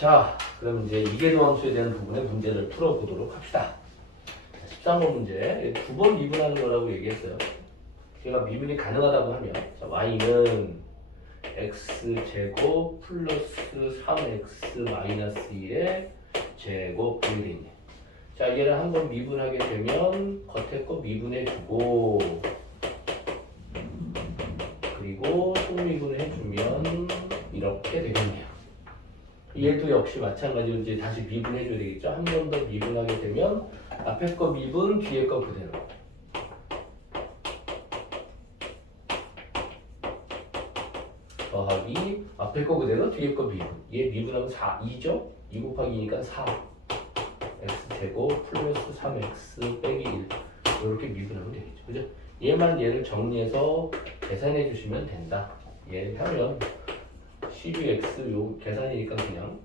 자, 그럼 이제 이계도함수에 대한 부분의 문제를 풀어보도록 합시다. 13번 문제, 두 번 미분하는 거라고 얘기했어요. 제가 미분이 가능하다고 하면, 자, y는 x제곱 플러스 3x 마이너스 2의 제곱 이렇게 돼 있네. 자, 얘를 한번 미분하게 되면 겉에 거 미분해주고, 그리고 속미분을 해주면 이렇게 되겠네요. 얘도 역시 마찬가지로 이제 다시 미분해줘야 되겠죠. 한 번 더 미분하게 되면 앞에 거 미분, 뒤에 거 그대로. 더하기 앞에 거 그대로, 뒤에 거 미분. 얘 미분하면 2죠? 2 곱하기 2니까 4. x제곱 플러스 3x 빼기 1. 이렇게 미분하면 되겠죠. 그죠? 얘를 정리해서 계산해 주시면 된다. 얘 하면 12x 요 계산이니까 그냥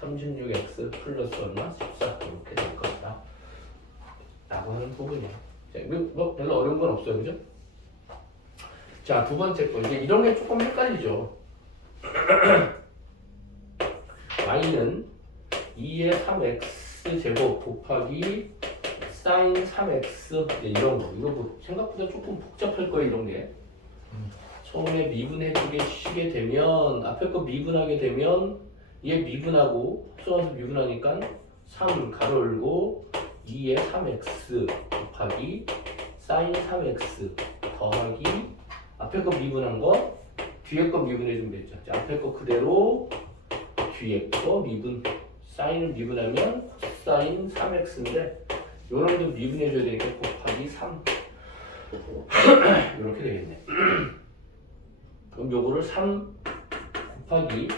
36x 플러스 얼마? 14 이렇게 될 거다 라고 하는 부분이에요. 자, 뭐 별로 어려운 건 없어요. 그죠? 자, 두 번째 거. 이제 이런 게 조금 헷갈리죠. y는 2의 3x 제곱 곱하기 sin 3x 이런 거. 이거 뭐 생각보다 조금 복잡할 거예요. 이런 게. 처음에 미분해주게 시게 되면 앞에 거 미분하게 되면 얘 미분하고 합성해서 미분하니까 3 가로 열고 2의 3x 곱하기 sin 3x 더하기 앞에 거 미분한 거 뒤에 거 미분해주면 되죠. 자, 앞에 거 그대로 뒤에 거 미분 sin을 미분하면 sin 3x인데 요런 거 미분해줘야 되니까 곱하기 3 이렇게 되겠네. 그럼 요거를 3 곱하기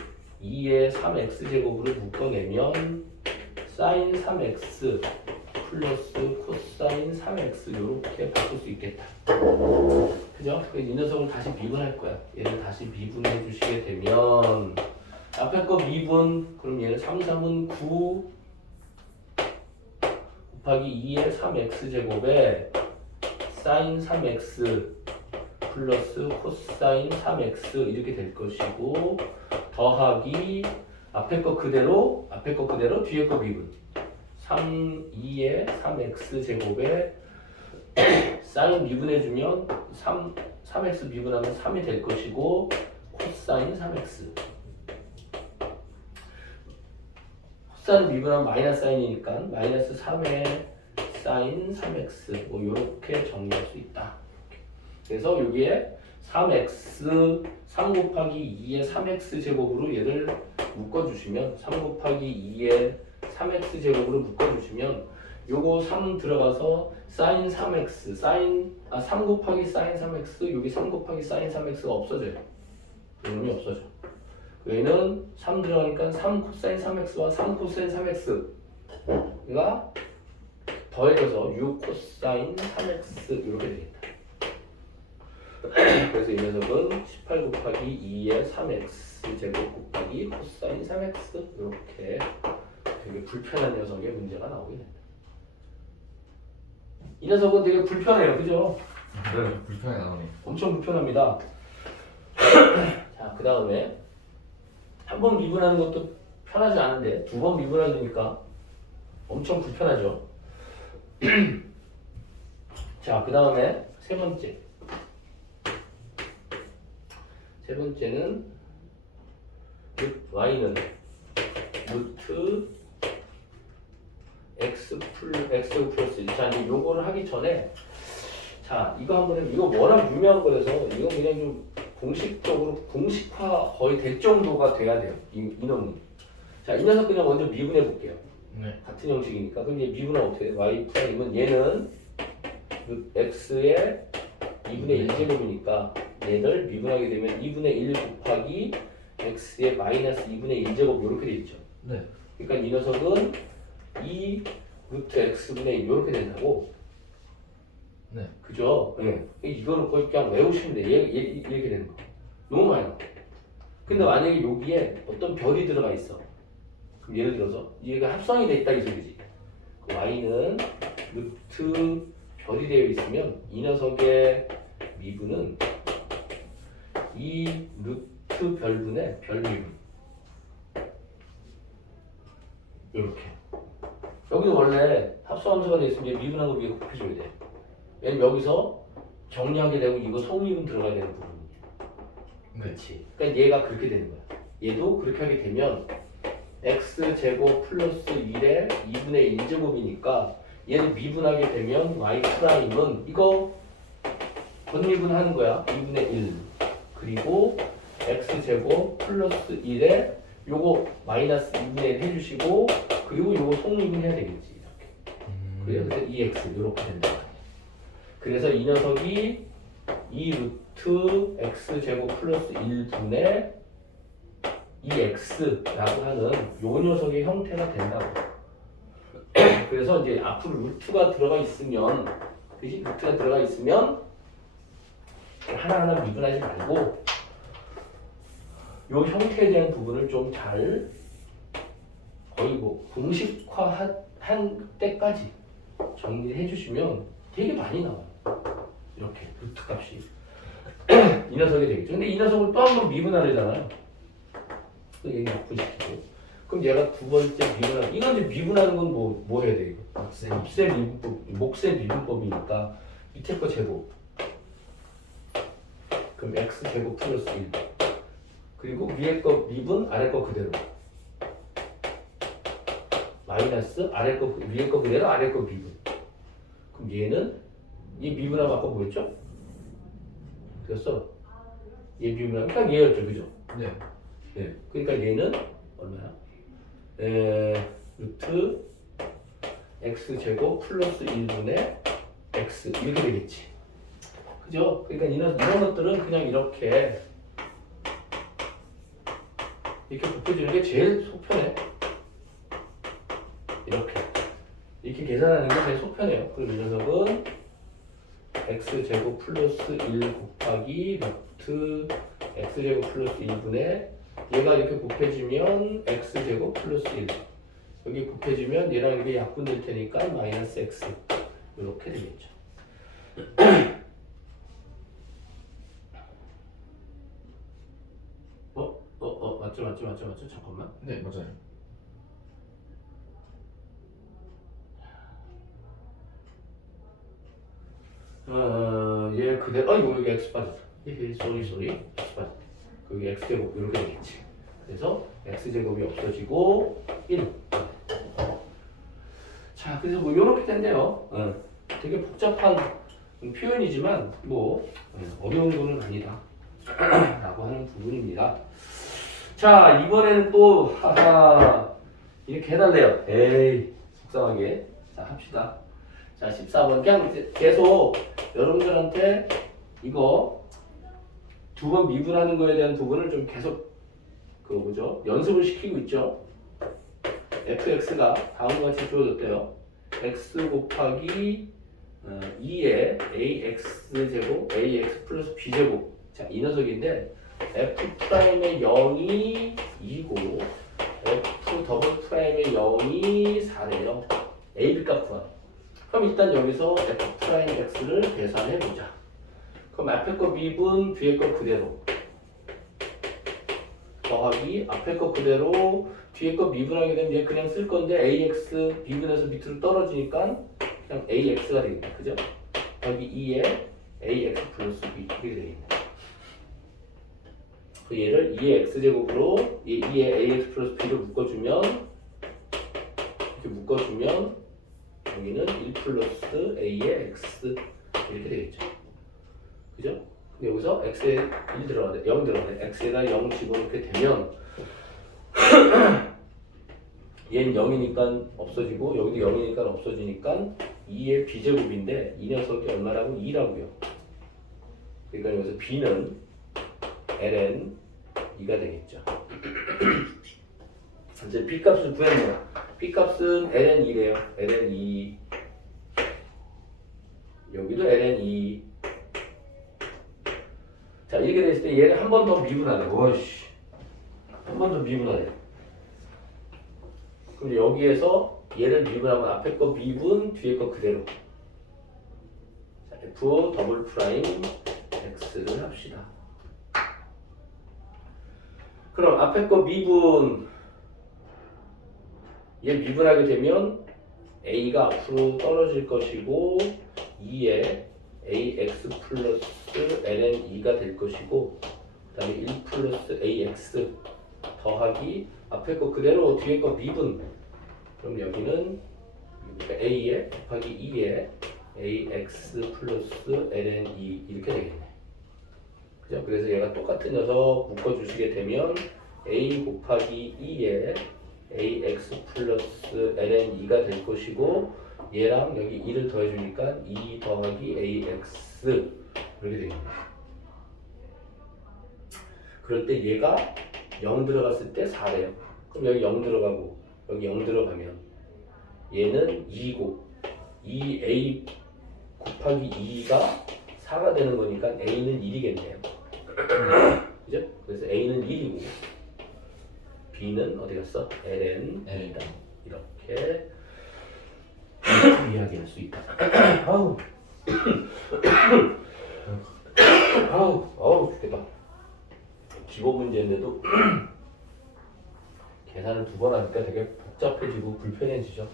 2의 3x제곱으로 묶어내면 sin 3x 플러스 코사인 3x 요렇게 바꿀 수 있겠다. 그죠? 이 녀석을 다시 미분할 거야. 얘를 다시 미분해 주시게 되면 앞에 거 미분, 그럼 얘는 3, 3은 9 곱하기 2의 3x제곱에 sin 3x 플러스 코사인 3x 이렇게 될 것이고 더하기 앞에 거 그대로 뒤에 거 미분 2의 3x 제곱에 사인 미분해주면 3x 미분하면 3이 될 것이고 코사인 3x 코사인 미분하면 마이너스 사인이니까 마이너스 3의 사인 3x 뭐 이렇게 정리할 수 있다. 그래서 여기에 3x 3 곱하기 2의 3x 제곱으로 얘를 묶어주시면 3 곱하기 2의 3x 제곱으로 묶어주시면 요거 3 들어가서 sin 3x 3 곱하기 sin 3x 여기 3 곱하기 sin 3x가 없어져요. 이놈이 없어져. 얘는 3 들어가니까 3 코사인 3x와 3 코사인 3x가 더해져서 6 코사인 3x 이렇게 되겠다. 그래서 이 녀석은 18 곱하기 2의 3x 제곱 곱하기 코사인 3x 이렇게 되게 불편한 녀석의 문제가 나오게 된다. 이 녀석은 되게 불편해요. 그죠? 네, 불편하게 나오네. 엄청 불편합니다. 자, 그 다음에 한 번 미분하는 것도 편하지 않은데 두 번 미분하니까 엄청 불편하죠. 자, 그 다음에 세 번째는 y는 루트 x 플러스 1. 자, 이제 요거를 하기 전에 자, 이거 한번 이거 워낙 유명한 거라서 이거 그냥 좀 공식적으로 공식화 거의 될 정도가 돼야 돼요. 이놈은. 자, 이 녀석 그냥 먼저 미분해 볼게요. 네. 같은 형식이니까. 그럼 얘 미분하면 어떻게 돼? y 프라임은 얘는 x의 2분의 1제곱이니까 얘를 미분하게 되면 2분의 1 곱하기 x의 마이너스 2분의 1제곱 이렇게 돼 있죠. 네. 그러니까 이 녀석은 2 루트 x분의 1 이렇게 된다고. 네. 그죠? 네. 이거를 거의 그냥 외우시면 돼. 이렇게 되는 거. 너무 많이 나와. 근데 만약에 여기에 어떤 별이 들어가 있어. 그럼 예를 들어서 얘가 합성이 돼 있다 이 소리지. y는 루트 별이 되어 있으면 이 녀석의 미분은 이 루트 별분의 별미분 이렇게. 여기도 원래 합성함수가 돼 있으면 얘 미분한 거 위에 곱해줘야 돼. 얘는 여기서 정리하게 되고 이거 소미분 들어가야 되는 부분이야. 그렇지. 그러니까 얘가 그렇게 되는 거야. 얘도 그렇게 하게 되면 x제곱 플러스 1의 2분의 1제곱이니까 얘를 미분하게 되면 y 프라임은 이거 건미분하는 거야. 2분의 1 그리고 x제곱 플러스 1에 요거 마이너스 2분의 1 해주시고 그리고 요거 속미분 해야 되겠지. 이렇게. 그래서 2x 이렇게 된다. 그래서 이 녀석이 2 루트 x제곱 플러스 1분의 2x라고 하는 요 녀석의 형태가 된다고. 그래서 이제 앞으로 루트가 들어가 있으면, 그지? 루트가 들어가 있으면 하나하나 미분하지 말고 요 형태에 대한 부분을 좀 잘 거의 뭐 공식화한 때까지 정리해 주시면 되게 많이 나와요. 이렇게 루트 값이 이 녀석이 되겠죠. 근데 이 녀석을 또 한 번 미분하려잖아요. 그 얘기 약분시키고. 그럼 얘가 두 번째 미분하는, 이건 이제 미분하는 건 뭐 해야 돼, 이거? 곱셈 미분법, 목셈 미분법이니까 밑에 거 제곱. 그럼 x 제곱 플러스 1. 그리고 위에 거 미분, 아래 거 그대로. 마이너스 아래 거, 위에 거 그대로, 아래 거 미분. 그럼 얘는, 얘 미분하면 아까 뭐였죠? 그랬어? 얘 미분하면 딱 얘였죠, 그죠? 네. 네. 그러니까 얘는 얼마야? 루트 x제곱 플러스 1분의 x 이렇게 되겠지. 그죠? 그러니까 이런 것들은 그냥 이렇게 곱해주는 게 제일 속편해. 이렇게 계산하는 게 제일 속편해요. 그럼 이 녀석은 x제곱 플러스 1 곱하기 루트 x제곱 플러스 1분의 얘가 이렇게 곱해지면 x제곱 플러스 1 여기 곱해지면 얘랑 이렇게 약분될 테니까 마이너스 x 이렇게 되겠죠. 맞죠. 잠깐만. 네, 맞아요. 얘 그대로, 이거 여기 x 빠졌다. 쏘리. x 빠졌다. 여기 x제곱 이렇게 되겠지. 그래서 x제곱이 없어지고 1. 자, 그래서 뭐 이렇게 된대요. 되게 복잡한 표현이지만 뭐 어려운 거는 아니다 라고 하는 부분입니다. 자, 이번에는 또 하하 이렇게 해달래요. 에이 속상하게. 자, 합시다. 자, 14번 그냥 계속 여러분들한테 이거 두 번 미분하는 거에 대한 부분을 좀 계속 연습을 시키고 있죠. fx가 다음과 같이 주어졌대요. x 곱하기 2의 ax제곱 ax 플러스 b제곱. 자, 이 녀석인데 f 프라임의 0이 2고 f 더블 프라임의 0이 4래요. a, b 값 구하. 그럼 일단 여기서 f 프라임 x를 계산해 보자. 그럼 앞에 거 미분, 뒤에 거 그대로. 더하기 앞에 거 그대로, 뒤에 거 미분하게 되면 얘 그냥 쓸 건데 ax 미분해서 밑으로 떨어지니까 그냥 ax가 되겠네. 그죠? 여기 2에 ax 플러스 b 이렇게 되겠네. 그 얘를 2의 x제곱으로 2의 ax 플러스 b를 묶어주면 이렇게 묶어주면 여기는 1 플러스 a의 x 이렇게 되겠죠. 그죠? 근데 여기서 x에 1 들어가네, 0 들어가네. x에다 0 집어넣게 되면 얘는 0이니까 없어지고 여기도 0이니까 없어지니까 2의 b제곱인데 이 녀석이 얼마라고? 2라고요. 그러니까 여기서 b는 ln 2가 되겠죠. 이제 b 값을 구하는 거야. b 값은 ln 2래요. ln 2. 여기도 ln 2. 자, 이렇게 됐을 때 얘를 한 번 더 미분하래. 워씨. 한 번 더 미분하래. 그럼 여기에서 얘를 미분하면 앞에 거 미분, 뒤에 거 그대로. 자, f 더블 프라임 x를 합시다. 그럼 앞에 거 미분 얘 미분하게 되면 a가 앞으로 떨어질 것이고 2에 ax 플러스 ln 2가 될 것이고 그 다음에 1 플러스 ax 더하기 앞에 거 그대로 뒤에 거 미분. 그럼 여기는 a에 곱하기 2에 ax 플러스 ln 2 이렇게 되겠네. 그죠? 그래서 얘가 똑같은 녀석 묶어주시게 되면 a 곱하기 2에 ax 플러스 ln 2가 될 것이고 얘랑 여기 2를 더해주니까 2 더하기 ax 이렇게 되겠네. 그럴 때 얘가 0 들어갔을 때 4래요. 그럼 여기 0 들어가고 여기 0 들어가면 얘는 2고 2a 곱하기 2가 4가 되는 거니까 a는 1이겠네요. 그죠? 그래서 a는 1이고 b는 어디 갔어? ln 2다. 이렇게 이야기할 수 있다. 아우 아우 죽겠다. 기본 문제인데도 계산을 2번 하니까 되게 복잡해지고 불편해지죠.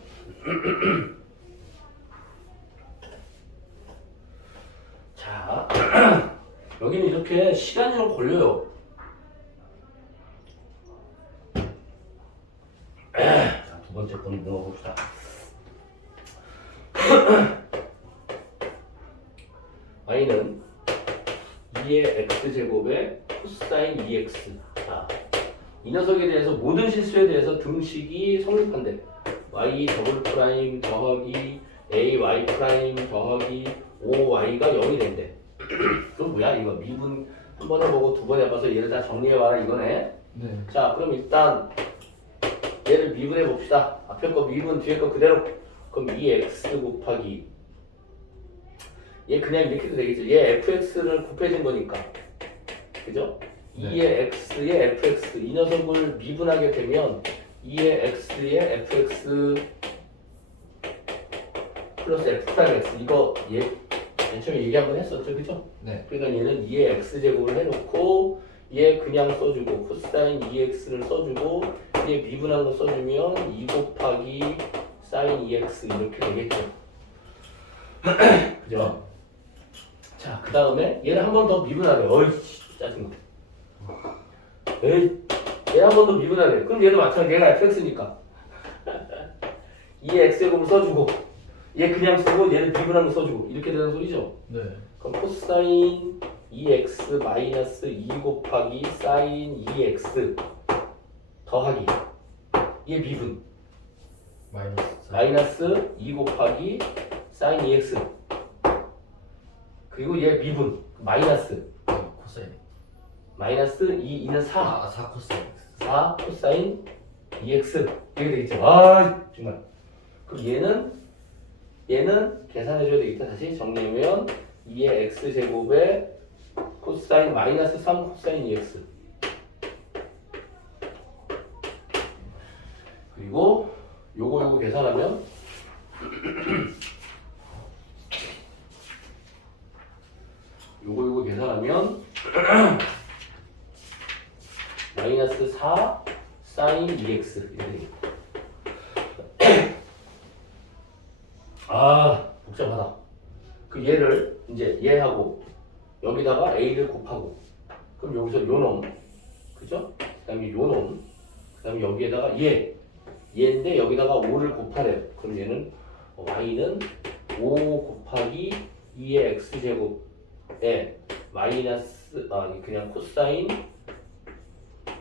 자, 여기는 이렇게 시간이 좀 걸려요. 자, 두 번째 건 넣어봅시다. y는 2의 x제곱에 코사인 2x. 자, 이 녀석에 대해서 모든 실수에 대해서 등식이 성립한대. y 더블 프라임 더하기 ay 프라임 더하기 5y가 0이 된대. 그럼 뭐야? 이거 미분 한 번 해보고 두 번 해봐서 얘를 다 정리해봐라 이거네. 네. 자, 그럼 일단 얘를 미분해 봅시다. 앞에 거 미분, 뒤에 거 그대로. 그럼 2x 곱하기 얘 그냥 이렇게도 되겠죠. 얘 fx를 곱해진 거니까. 그죠? 네. 2의 x의 fx 이 녀석을 미분하게 되면 2의 x의 fx 플러스 f 프라임 x 이거 얘 맨 처음에 얘기 한번 했었죠. 그죠? 네. 그러니까 얘는 2의 x제곱을 해놓고 얘 그냥 써주고 코사인 2x를 써주고 얘 미분한 거 써주면 2 곱하기 사인 2x 이렇게 되겠죠. 그죠? 자, 그 다음에 얘를 한 번 더 미분하래. 어이 짜증나. 에이, 얘 한 번 더 미분하래. 그럼 얘도 마찬가지. 얘가 fx니까 2의 x제곱을 써주고 얘 그냥 쓰고 얘를 미분한 거 써주고 이렇게 되는 소리죠. 네. 그럼 코사인 2x 마이너스 2 곱하기 사인 2x 더하기 얘 미분 마이너스 2 곱하기 사인 2x 그리고 얘 미분 마이너스 코사인. 마이너스 2는 4 4 코사인. 4 코사인 2x 이렇게 되겠죠. 아 정말. 그럼 얘는 계산해줘야 되겠다. 다시 정리하면 2의 x제곱에 코사인 마이너스 3 코사인 2x 그리고 요거 계산하면 요거 계산하면 마이너스 4 사인 2x 이렇게 되겠다. 아 복잡하다. 그 얘를 이제 얘하고 여기다가 a를 곱하고 그럼 여기서 요놈 그죠? 그 다음에 요놈 그 다음에 여기에다가 얘인데 여기다가 5를 곱하래요. 그럼 얘는 y는 5 곱하기 2의 x제곱에 마이너스 그냥 코사인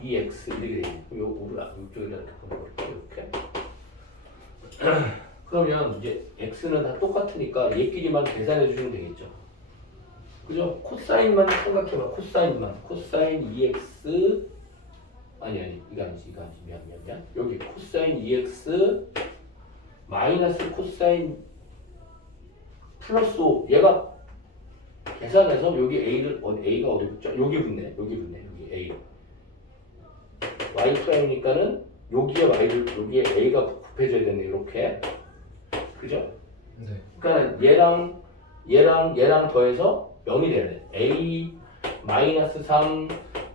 2x 이렇게 되겠네. 그럼 요 5를 이쪽에다 이렇게 보내볼게요. 이렇게 그러면 이제 x는 다 똑같으니까 얘끼리만 계산해 주시면 되겠죠. 그죠? 코사인만 생각해봐. 코사인 2x 아니 이거 아니지 미안 여기 코사인 2x 마이너스 코사인 플러스 5 얘가 계산해서 여기 a가 어디 붙죠? 여기 붙네 여기 a y 프라임이니까는 여기에 a가 곱해져야 되네 이렇게. 그죠? 네. 그러니까 얘랑 더해서 0이 돼야 돼. a 마이너스 3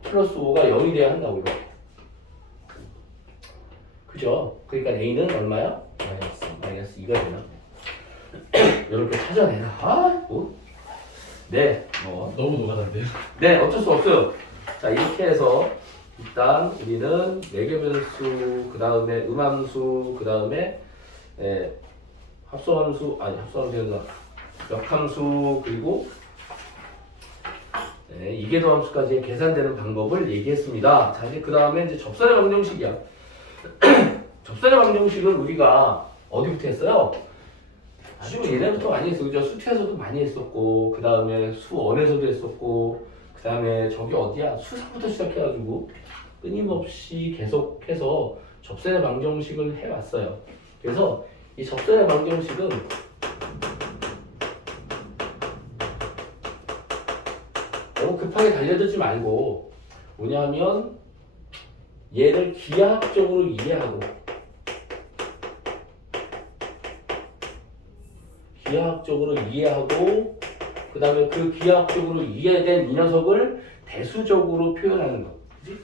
플러스 5가 0이 돼야 한다고 이렇게. 그죠? 그러니까 A는 얼마야? 마이너스. 마이너스 2가 되나? 이렇게 찾아내라. 아, 뭐. 네, 너무 노가다인데요? 네, 어쩔 수 없어요. 자, 이렇게 해서 일단 우리는 매개변수, 그 다음에 음함수, 그 다음에 합성함수, 아니 합성함수가 역함수, 그리고 이계도함수까지 계산되는 방법을 얘기했습니다. 자, 이제 그 다음에 이제 접선의 방정식이야. 접선의 방정식은 우리가 어디부터 했어요? 아주 예전부터 많이 했어. 그죠? 수투에서도 많이 했었고, 그 다음에 수원에서도 했었고, 그 다음에 저기 어디야? 수사부터 시작해가지고 끊임없이 계속해서 접선의 방정식을 해왔어요. 그래서 이 접선의 방정식은 너무 급하게 달려들지 말고 뭐냐면 얘를 기하학적으로 이해하고 그 다음에 그 기하학적으로 이해된 이 녀석을 대수적으로 표현하는 거. 그치?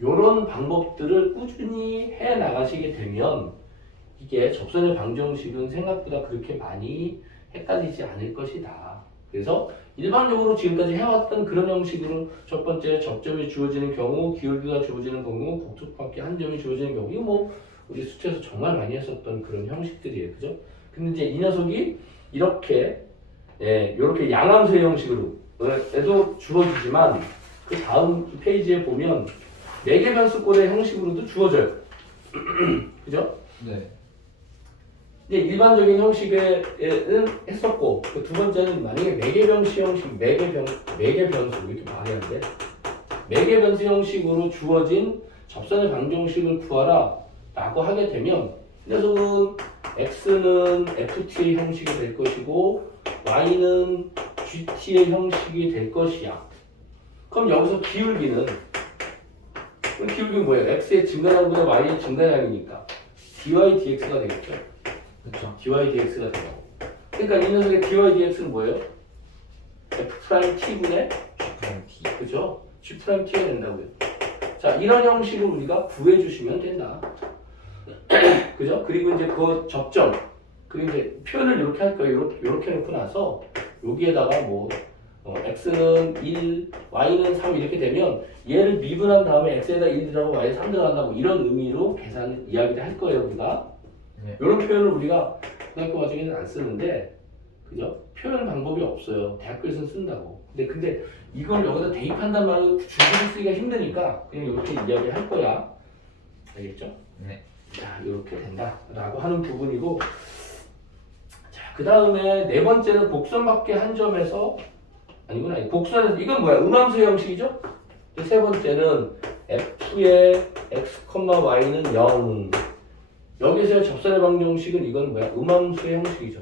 요런 방법들을 꾸준히 해 나가시게 되면 이게 접선의 방정식은 생각보다 그렇게 많이 헷갈리지 않을 것이다. 그래서 일반적으로 지금까지 해왔던 그런 형식으로 첫 번째 접점이 주어지는 경우, 기울기가 주어지는 경우, 곡선밖에 한 점이 주어지는 경우, 이거 뭐 우리 수트에서 정말 많이 했었던 그런 형식들이에요, 그죠? 근데 이제 이 녀석이 이렇게 이렇게 양함수의 형식으로 에도 주어지지만 그 다음 페이지에 보면 매개변수꼴의 형식으로도 주어져요, 그죠? 네. 이제 일반적인 형식에는 했었고 그 두 번째는 만약에 매개변수 형식, 매개변수 이렇게 말해야 돼. 매개변수 형식으로 주어진 접선의 방정식을 구하라 라고 하게 되면 이 녀석은 x는 ft의 형식이 될 것이고 y는 gt의 형식이 될 것이야. 그럼 여기서 기울기는 뭐예요? x의 증가량분의 y의 증가량이니까 dy dx가 되겠죠. 그렇죠. dy dx가 돼요. 그러니까 이 녀석의 dy dx는 뭐예요? f't분의 T. 그죠? g't가 된다고요. 자, 이런 형식을 우리가 구해주시면 된다. 그죠? 그리고 이제 그 접점, 그리고 이제 표현을 이렇게 할 거예요. 이렇게 해놓고 나서 여기에다가 뭐 x는 1, y는 3 이렇게 되면 얘를 미분한 다음에 x에다 1 들어가고 y에 3 들어간다고 이런 의미로 계산 이야기를 할 거예요, 우리가. 네. 이런 표현을 우리가 고등학교 과정에는 안 쓰는데, 그죠? 표현 방법이 없어요. 대학교에서는 쓴다고. 근데 이걸 여기다 대입한단 말은 줄줄이 쓰기가 힘드니까 그냥 이렇게 이야기할 거야. 알겠죠? 네. 자, 이렇게 된다라고 하는 부분이고, 자, 그 다음에 네 번째는 곡선밖에 한 점에서 아니구나. 곡선에서 이건 뭐야? 음함수 형식이죠? 세 번째는 f의 x, y는 0. 여기서의 접선의 방정식은 이건 뭐야? 음함수의 형식이죠.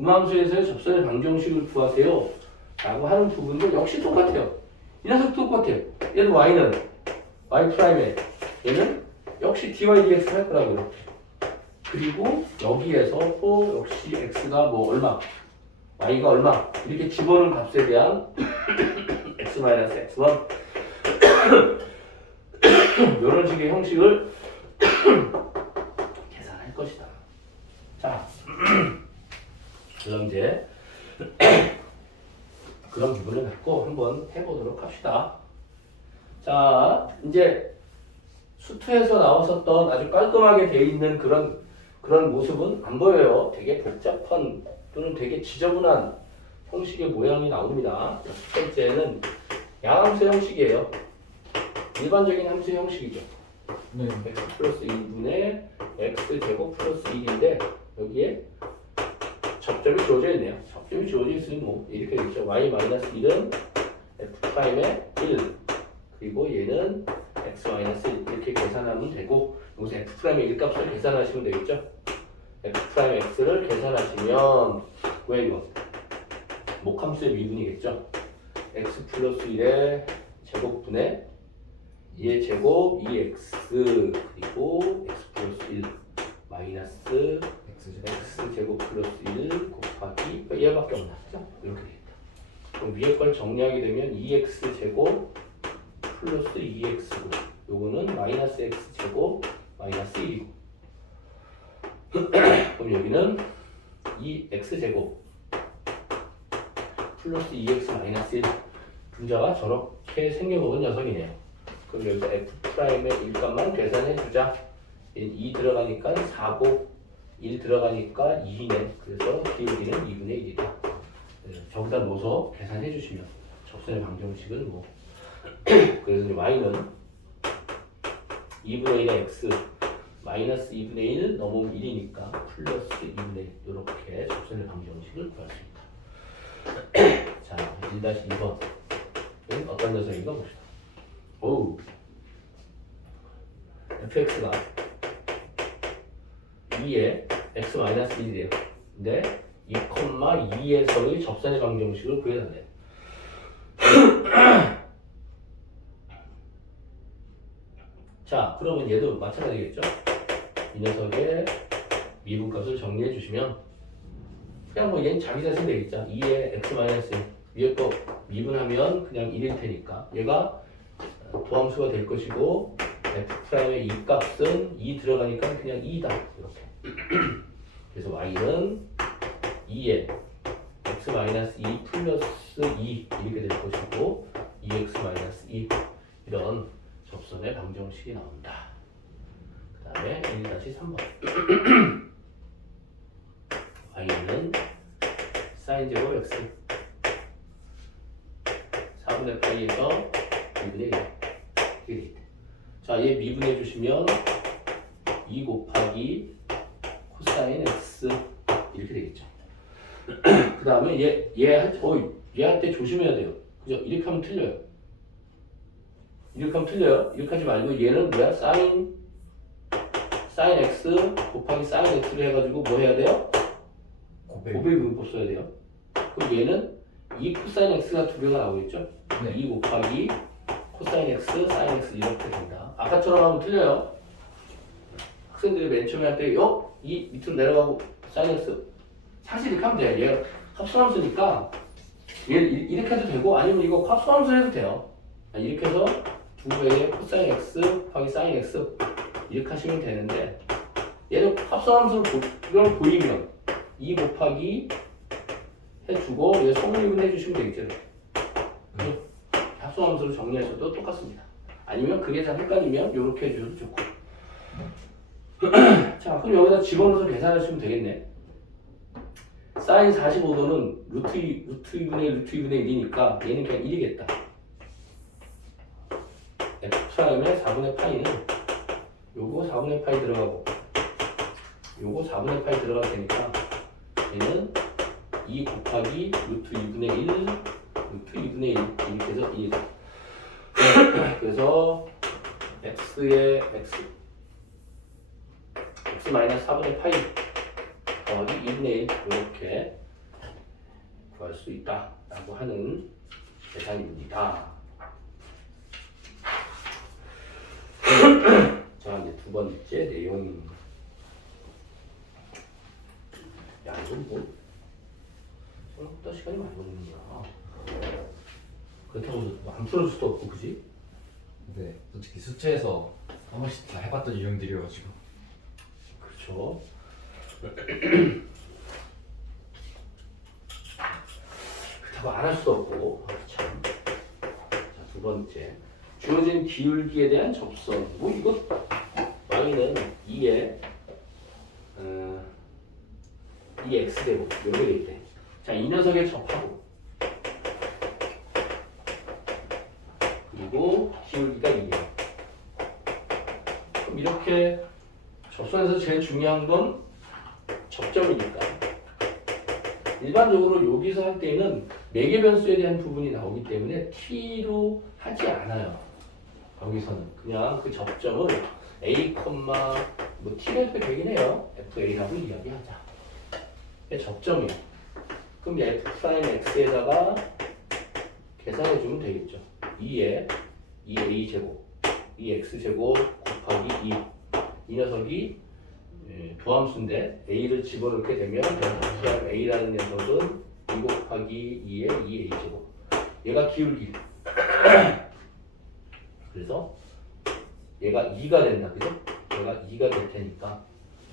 음함수에서의 접선의 방정식을 구하세요 라고 하는 부분도 역시 똑같아요. 이 녀석 똑같아요. 얘는 y는 y', 얘는 역시 dy dx 할 거라고요. 그리고 여기에서 또 역시 x가 뭐 얼마, y가 얼마 이렇게 집어넣은 값에 대한 x-x1 이런 식의 형식을 계산할 것이다. 자, 그럼 이제 그런 부분을 갖고 한번 해보도록 합시다. 자, 이제 수투에서 나왔었던 아주 깔끔하게 되어 있는 그런 모습은 안 보여요. 되게 복잡한 또는 되게 지저분한 형식의 모양이 나옵니다. 첫 번째는 양함수 형식이에요. 일반적인 함수 형식이죠. 네. x 플러스 2분의 x 제곱 플러스 1인데 여기에 접점이 주어져 있네요. 접점이 주어져 있으니 뭐 이렇게 되겠죠. y 마이너스 1은 f'의 1 그리고 얘는 x 마이너스 1 이렇게 계산하면 되고 여기서 f'의 1값을 계산하시면 되겠죠. f'의 x를 계산하시면 왜 이거? 목함수의 미분이겠죠. x 플러스 1의 제곱분의 2의 제곱 2x 그리고 x 플러스 1 마이너스 x제곱 플러스 1 곱하기 얘밖에 없나? 그죠? 이렇게 되겠다. 그럼 위에 걸 정리하게 되면 2x제곱 플러스 2x고 요거는 마이너스 x제곱 마이너스 1이고 그럼 여기는 2x제곱 플러스 2x 마이너스 1 분자가 저렇게 생겨먹은 녀석이네요. 그럼 여기서 f'의 1값만 계산해주자. 2 들어가니까 4고 1 들어가니까 2네. 그래서 기울기는 2분의 1이다. 저기다 넣어서 계산해 주시면 접선의 방정식을 뭐 그래서 이제 y는 2분의 1의 x 마이너스 2분의 1 넘으면 1이니까 플러스 2분의 1 이렇게 접선의 방정식을 구할 수 있다. 자 1-2번은 어떤 녀석인가 봅시다. 오우 fx가 2에 x 마이너스 1이래요. 근데 2,2에서의 접선의 방정식을 구해달래요. 자, 그러면 얘도 마찬가지겠죠? 이 녀석의 미분값을 정리해 주시면 그냥 뭐 얘는 자기 자신 되겠죠? 2에 x 마이너스 1 위에 거 미분하면 그냥 1일 테니까 얘가 도함수가 될 것이고 f'의 이 값은 2 들어가니까 그냥 2다 이렇게. 그래서 y는 2에 x-2 플러스 2 이렇게 될 것이고 2x-2 이런 접선의 방정식이 나온다. 그 다음에 1-3번 y는 사인제곱 x 4분의 파이에서 2분의 1 이렇게 되겠다. 자, 얘 미분해 주시면 2 곱하기 코사인 x 이렇게 되겠죠. 그 다음에 얘할 때 조심해야 돼요. 그죠? 이렇게 하면 틀려요. 이렇게 하면 틀려요. 이렇게 하지 말고 얘는 뭐야? 사인 x 곱하기 사인 x를 해가지고 뭐 해야 돼요? 곱해분법 써야 돼요. 그럼 얘는 2 코사인 x가 두 개가 나오겠죠? 네. 2 곱하기 코사인 x, 사인 x 이렇게 된다. 아까처럼 하면 틀려요. 학생들이 맨 처음에 할 때, 이 밑으로 내려가고 사인 x 사실 이렇게 하면 돼요. 얘 합성함수니까 얘 이렇게 해도 되고 아니면 이거 합성함수 해도 돼요. 이렇게 해서 두 배의 코사인 x 곱하기 사인 x 이렇게 하시면 되는데 얘는 합성함수를 보이면 2 곱하기 해주고 얘 성립은 해주시면 되겠죠. 합성함수를 정리하셔도 똑같습니다. 아니면 그게 잘 헷갈리면 이렇게 해주셔도 좋고. 자, 그럼 여기다 집어넣어서 계산하시면 되겠네. 사인 45도는 루트 2분의 1이니까 얘는 그냥 1이겠다. F'의 4분의 파이는 요거 4분의 파이 들어가고 요거 4분의 파이 들어갈 테니까 얘는 2 곱하기 루트 2분의 1 루트 2분의 1 이렇게 해서 1 그래서 x의 x 마이너스 4분의 파이 더하기 2분의 1 이렇게 구할 수 있다 라고 하는 계산입니다. 자, 이제 두 번째 내용입니다. 야, 이건 뭐 생각보다 시간이 많이 걸리는구나. 그렇다고 안 풀어줄 수도 없고, 그지? 네. 솔직히 수채에서 한 번씩 다 해봤던 유형들이어가지고. 그렇죠. 그렇다고 안 할 수도 없고, 참. 자, 두 번째. 주어진 기울기에 대한 접선. 뭐 이거 y는 2에 2x제곱 이렇게 돼 있대. 자, 이 녀석에 접하고 그리고 기울기가 2예요. 그럼 이렇게 접선에서 제일 중요한 건 접점이니까 일반적으로 여기서 할 때는 매개 변수에 대한 부분이 나오기 때문에 t로 하지 않아요. 여기서는 그냥 그 접점을 a, 뭐 t로 해도 되긴 해요. fa라고 이야기하자. 접점이에요. 그럼 f' x에다가 계산해주면 되겠죠. 2에 2a 제곱 2x 제곱 곱하기 2 이 녀석이 도함수인데 a를 집어넣게 되면 프라임 a라는 녀석은 2 곱하기 2의 2a 제곱. 얘가 기울기. 그래서 얘가 2가 된다, 그죠? 얘가 2가 될 테니까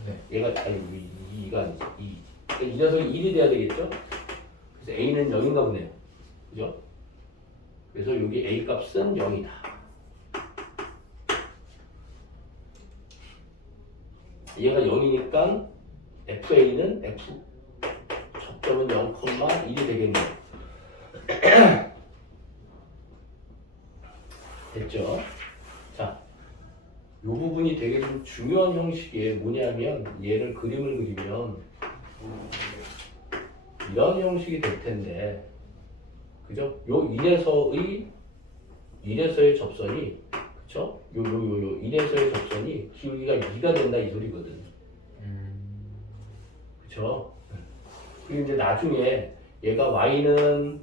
네. 얘가 아니 2가 아니지 2. 그러니까 이 녀석이 1이 돼야 되겠죠? 그래서 a는 0인가 보네요, 그죠? 그래서 여기 a 값은 0이다. 얘가 0이니까 fa는 f 접점은 0,1이 되겠네요. 됐죠? 자, 이 부분이 되게 좀 중요한 형식이에요. 뭐냐면 얘를 그림을 그리면 이런 형식이 될 텐데, 그죠? 요 1에서의 접선이, 그쵸? 요 1에서의 접선이 기울기가 2가 된다 이 소리거든. 그쵸? 그리고 이제 나중에 얘가 y는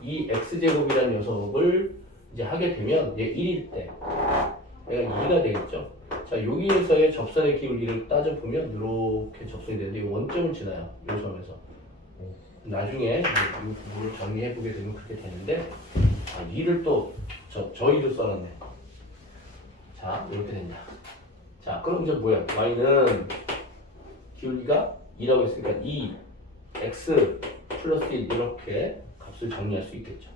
이 x제곱이라는 녀석을 이제 하게 되면 얘 1일 때 얘가 2가 되겠죠? 자, 여기에서의 접선의 기울기를 따져보면 이렇게 접선이 되는데 이 원점을 지나요. 이 선에서. 나중에 이 부분을 정리해보게 되면 그렇게 되는데, 2를 또 저 2로 써놨네. 자, 이렇게 된다. 자, 그럼 이제 뭐야? y는 기울기가 2라고 했으니까 2 x 플러스 1 이렇게 값을 정리할 수 있겠죠.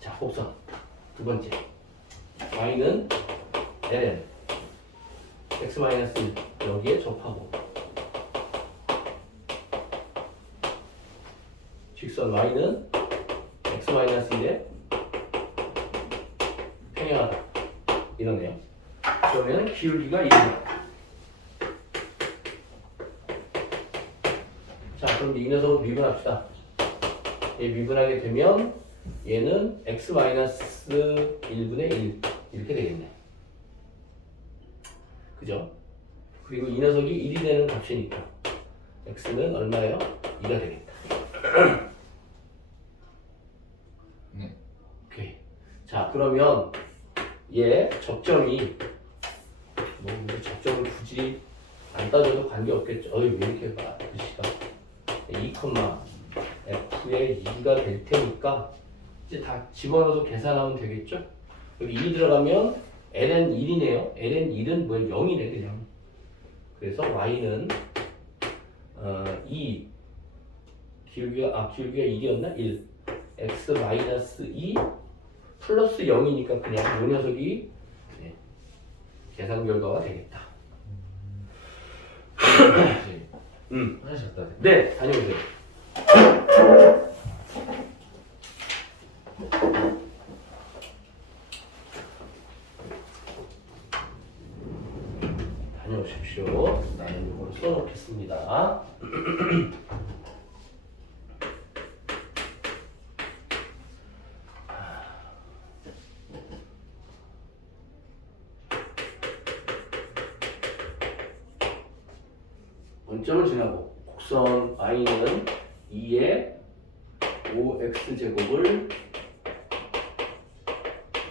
자, 곡선 두 번째, y는 ln x-1 여기에 접하고 직선 y는 x-1에 평행하다 이러네요. 그러면 기울기가 1이다. 자, 그럼 이 녀석을 미분합시다. 얘 미분하게 되면 얘는 x-1분의 1 이렇게 되겠네. 그죠? 그리고 이 녀석이 1이 되는 값이니까 x는 얼마예요? 2가 되겠다. 네. 오케이. 자, 그러면 얘 접점이 뭐 우리 접점을 굳이 안 따져도 관계없겠죠. 왜 이렇게 봐? 글씨가 2, f의 2가 될 테니까 이제 다 집어넣어서 계산하면 되겠죠? 여기 2 들어가면 ln 1이네요. ln 1은 뭐 0이네 그냥. 그래서 y는 2 기울기가 1이었나? 1 x-2 플러스 0이니까 그냥 이 녀석이 계산 결과가 되겠다. 화장실 갔다 와야 돼. 네, 다녀오세요. 다녀오십시오. 나는 이걸 써놓겠습니다. 원점을 지나고 곡선 y는 2의 5x제곱을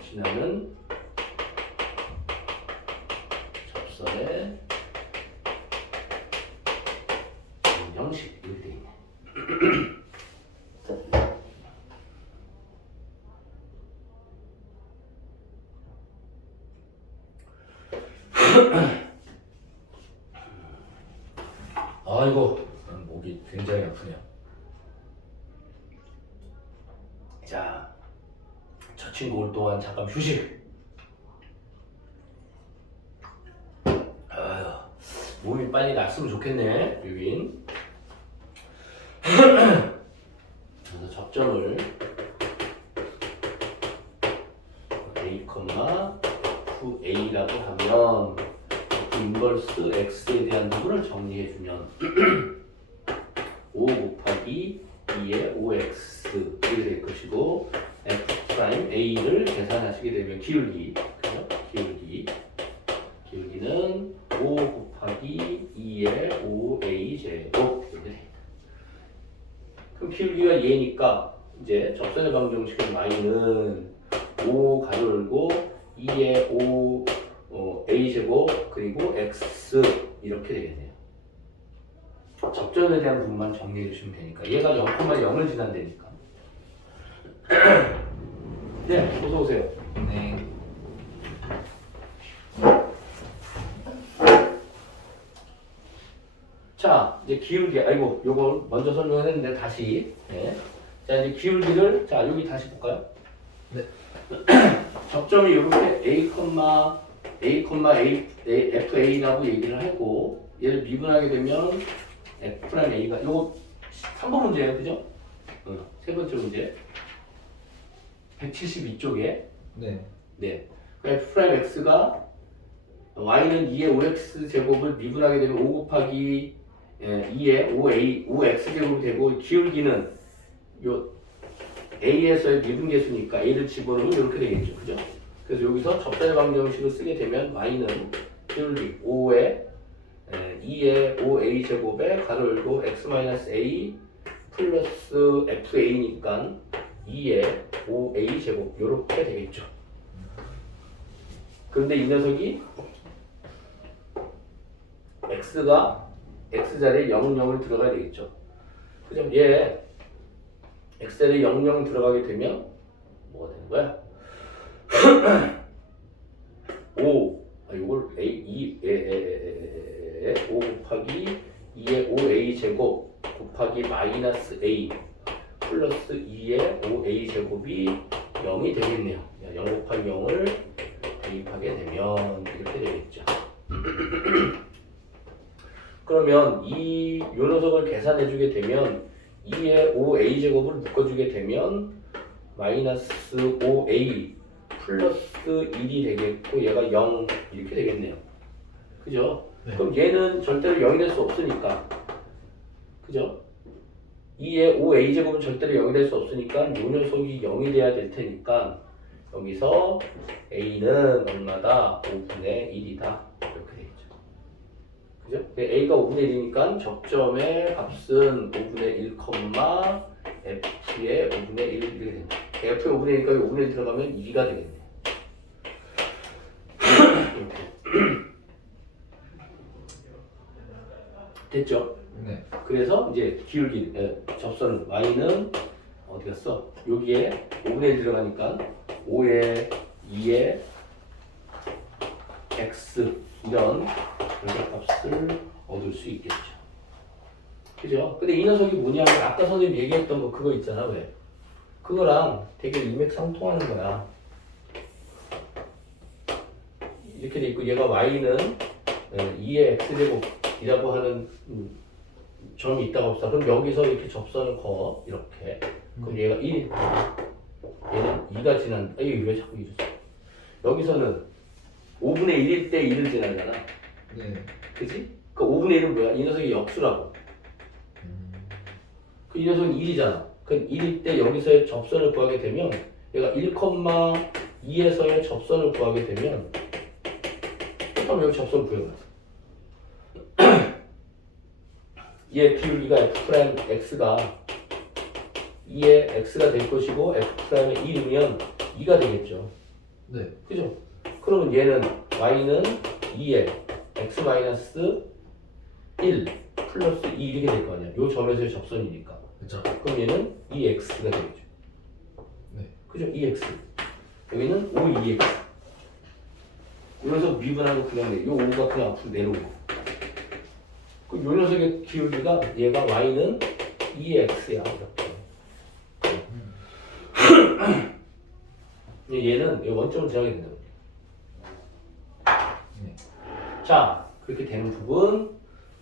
지나는 접선의 형식 이렇게 되어 있네. 아이고, 목이 굉장히 아프네요. 자, 저 친구 올 동안 잠깐 휴식. 아유, 몸이 빨리 났으면 좋겠네, 유빈. 그래서 접점을 a, fa라고 하면 인버스 x에 대한 부분을 정리해주면 5 곱하기 2의 5x 이렇게 될 것이고 f'a를 계산하시게 되면 기울기, 그죠? 기울기는 5 곱하기 2의 5a 제곱 이렇게 됩니다. 그럼 기울기가 얘니까 이제 접선의 방정식은 y는 5 가로 열고 2의 5 a 제곱 그리고 x 이렇게 되겠네요. 접점에 대한 부분만 정리해 주시면 되니까 얘가 0,0을 지난다니까. 네, 어서 오세요. 네. 자, 이제 기울기, 아이고, 요거 먼저 설명했는데 다시. 네. 자, 이제 기울기를, 자, 여기 다시 볼까요? 네. 접점이 이렇게 FA라고 얘기를 하고, 얘를 미분하게 되면 F'A가, 요거 3번 문제예요, 그죠? 세 번째 문제. 172쪽에. 네. 네. F'X가 Y는 2의 5X 제곱을 미분하게 되면 5 곱하기 2의 5X 제곱이 되고 기울기는 요 A에서의 미분계수니까 A를 집어넣으면 이렇게 되겠죠. 그죠? 그래서 여기서 접선의 방정식을 쓰게 되면 Y는 기울기 5의 2의 5A 제곱에 가로 열고 X-A 플러스 FA니까 2의 5A 제곱 이렇게 되겠죠. 그런데 이 녀석이 x가 x자리에 0, 0을 들어가야 되겠죠. 그죠? 얘 x자리에 0, 0 들어가게 되면 뭐가 되는 거야? 5 이걸 a 5 곱하기 2의 5a 제곱 곱하기 마이너스 a 플러스 2의 5a 제곱이 0이 되겠네요. 0 곱하기 0을 대입하게 되면 이렇게 되겠죠. 그러면 요 녀석을 계산해주게 되면 2의 5a 제곱을 묶어주게 되면 마이너스 5a 플러스 1이 되겠고 얘가 0 이렇게 되겠네요. 그죠? 네. 그럼 얘는 절대로 0이 될 수 없으니까 그죠? 2의 5a 제곱은 절대로 0이 될 수 없으니까 요 녀석이 0이 돼야 될 테니까 여기서 a는 얼마다? 5분의 1이다 이렇게 되겠죠. 그죠? a가 5분의 1이니까 접점의 값은 5분의 1, f의 5분의 1 이렇게 됩니다. f의 5분의 1이니까 5분의 1 들어가면 2가 되겠네요. 됐죠? 네. 그래서 이제 기울기 접선 y는 어디 갔어? 여기에 5분의 1 들어가니까 5에 2에 x 이런 결과값을 얻을 수 있겠죠. 그죠? 근데 이 녀석이 뭐냐면 아까 선생님 얘기했던 거 그거 있잖아. 왜? 그거랑 되게 일맥상통하는 거야. 이렇게 돼 있고 얘가 y는 2의 x제곱이라고 하는 점이 있다고 합시다. 그럼 여기서 이렇게 접선을 그어 이렇게. 그럼 얘가 1, 얘는 2가 지난. 에이 왜 자꾸 이러지? 여기서는 5분의 1일 때 1을 지나잖아. 네. 그지? 그 5분의 1은 뭐야? 이 녀석이 역수라고. 그 이 녀석은 1이잖아. 그 1일 때 여기서의 접선을 구하게 되면 얘가 1,2에서의 접선을 구하게 되면 그럼 여기 접선을 구해봐. 얘 기울기가 f'x가 2의 x가 될 것이고 f'의 1이면 2가 되겠죠. 네. 그죠? 그러면 얘는 y는 2의 x 마이너스 1 플러스 2 이렇게 될 거 아니야. 요 점에서의 접선이니까. 그렇죠. 그럼 얘는 2x가 되겠죠. 네. 그죠? 2x. 여기는 5, 2x. 그래서 미분하고 그냥 내. 요 5가 그냥 앞으로 내려오고. 그 요 녀석의 기울기가 얘가 y는 2x야. 이렇게. 얘는 원점을 지나게 된다. 네. 자, 그렇게 되는 부분,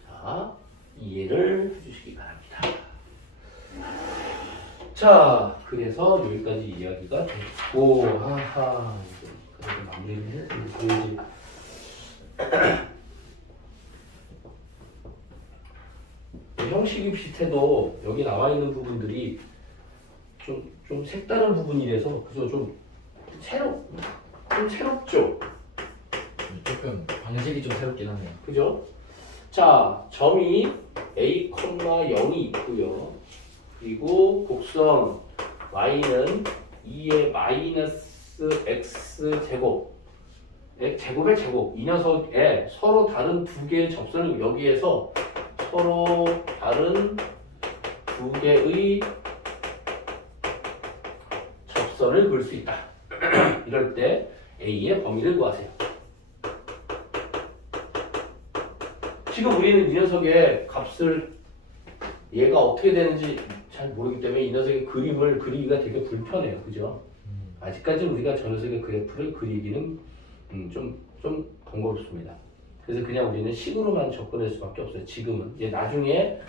자, 이해를 해주시기 바랍니다. 자, 그래서 여기까지 이야기가 됐고, 하하, 이제 마무리를 해야지. 형식이 비슷해도 여기 나와 있는 부분들이 좀 색다른 부분이라서 그죠? 좀 새롭죠? 조금 방식이 좀 새롭긴 하네요. 그죠? 자, 점이 a, 0이 있고요. 그리고 곡선 y는 2의 마이너스 x 제곱 제곱의 제곱 이 녀석에 서로 다른 두 개의 접선을 여기에서 서로 다른 두 개의 접선을 그을 수 있다. 이럴 때 A의 범위를 구하세요. 지금 우리는 이 녀석의 값을 얘가 어떻게 되는지 잘 모르기 때문에 이 녀석의 그림을 그리기가 되게 불편해요. 그죠? 아직까지는 우리가 저 녀석의 그래프를 그리기는 좀 번거롭습니다. 그래서 그냥 우리는 식으로만 접근할 수밖에 없어요. 지금은. 이제 나중에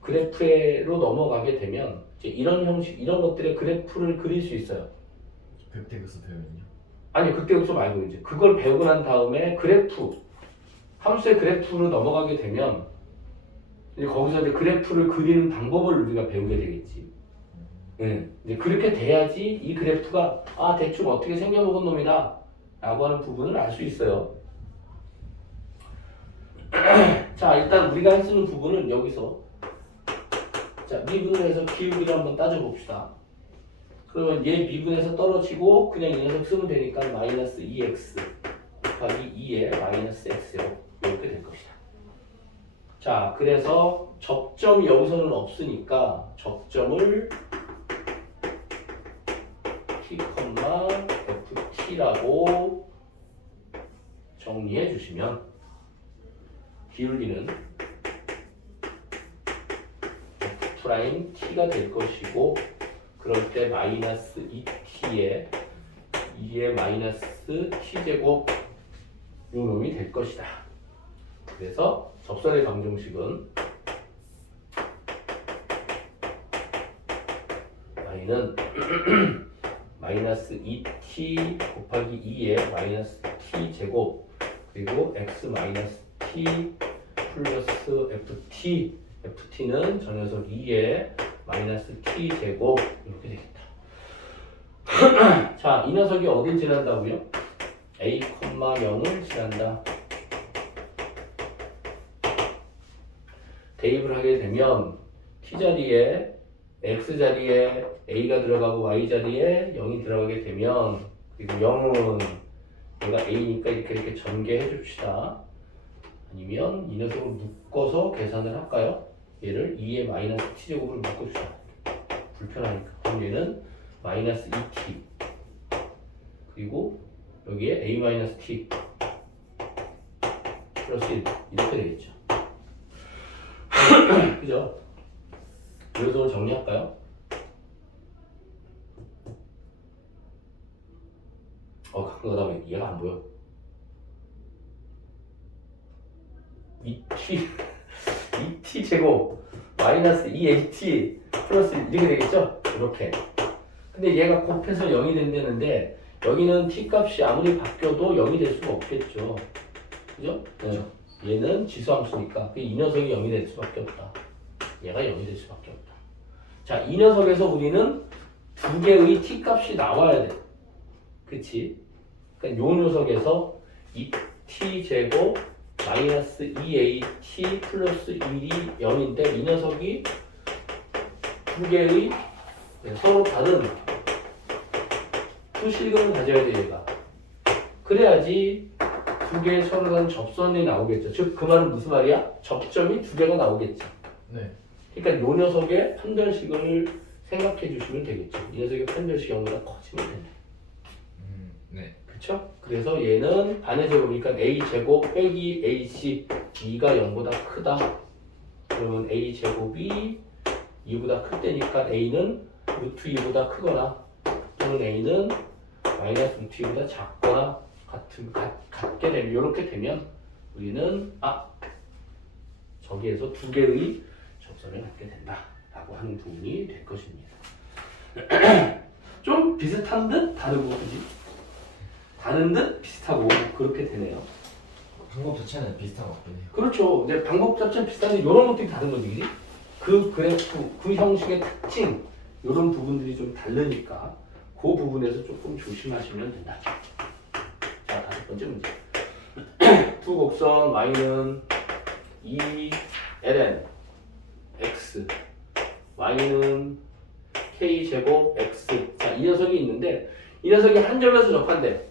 그래프로 넘어가게 되면 이제 이런 형식, 이런 것들의 그래프를 그릴 수 있어요. 극대극소 배우면요? 아니, 극대극소 말고 이제 그걸 배우고 난 다음에 그래프, 함수의 그래프로 넘어가게 되면 이제 거기서 이제 그래프를 그리는 방법을 우리가 배우게 되겠지. 이제 그렇게 돼야지 이 그래프가 대충 어떻게 생겨먹은 놈이다 라고 하는 부분을 알 수 있어요. 자, 일단 우리가 할 수 있는 부분은 여기서 자, 미분을 해서 기울기를 한번 따져봅시다. 그러면 얘 미분에서 떨어지고 그냥 이 녀석 쓰면 되니까 마이너스 2x 곱하기 2에 마이너스 x요. 이렇게 될 것이다. 자, 그래서 접점이 여기서는 없으니까 접점을 t, ft라고 정리해 주시면 기울기는 f' t가 될 것이고 그럴 때 마이너스 2t에 2의 마이너스 t제곱 요 놈이 될 것이다. 그래서 접선의 방정식은 y는 마이너스 2t 곱하기 2의 마이너스 t제곱 그리고 x 마이너스 t 플러스 ft는 저 녀석 2의 마이너스 t제곱 이렇게 되겠다. 자, 이 녀석이 어딜 지난다고요? a, 0을 지난다. 대입을 하게 되면 t자리에 x자리에 a가 들어가고 y자리에 0이 들어가게 되면 그리고 0은 얘가 a니까 이렇게 전개해 줍시다. 아니면 이 녀석을 묶어서 계산을 할까요? 얘를 2의 마이너스 t제곱을 묶어주자. 불편하니까. 그럼 얘는 마이너스 2t 그리고 여기에 a 마이너스 t 플러스 1 이렇게 되겠죠. 그죠? 여기서 정리할까요? 가끔 가다 보면 이해가 안 보여. 2t 제곱 마이너스 2at 플러스 1 이렇게 되겠죠? 이렇게. 근데 얘가 곱해서 0이 된다는데 여기는 t 값이 아무리 바뀌어도 0이 될 수가 없겠죠. 그죠? 네. 얘는 지수함수니까 이 녀석이 0이 될 수밖에 없다. 얘가 0이 될 수밖에 없다. 자, 이 녀석에서 우리는 두 개의 t 값이 나와야 돼. 그치? 그러니까 요 녀석에서 2t 제곱 마이너스 2at 플러스 1이 0인데 이 녀석이 두 개의 서로 다른 수실근을 가져야 돼, 얘가. 그래야지 두 개의 서로 다른 접선이 나오겠죠. 즉, 그 말은 무슨 말이야? 접점이 두 개가 나오겠지. 네. 그러니까 요 녀석의 판별식을 생각해 주시면 되겠죠. 이 녀석의 판별식이 0보다 커지면 된다. 네. 그쵸? 그래서 얘는 반의 제곱이니까 a제곱 빼기 ac 2가 0보다 크다. 그러면 a제곱이 2보다 클 때니까 a는 루트 2보다 크거나 또는 a는 마이너스 루트 2보다 작거나 같게 되면 이렇게 되면 우리는 저기에서 두 개의 접선을 갖게 된다 라고 하는 부분이 될 것입니다. 좀 비슷한 듯 다르고 그지? 다른 듯 비슷하고 그렇게 되네요. 방법 자체는 비슷한 것 같긴 해요. 그렇죠. 근데 방법 자체는 비슷한데 이런 것들이 다른 거지, 그지? 그 그래프, 그 형식의 특징 이런 부분들이 좀 다르니까 그 부분에서 조금 조심하시면 된다. 자, 다섯 번째 문제. 두 곡선 y는 2ln x y는 k제곱 x 자, 이 녀석이 있는데 이 녀석이 한 점에서 접한대.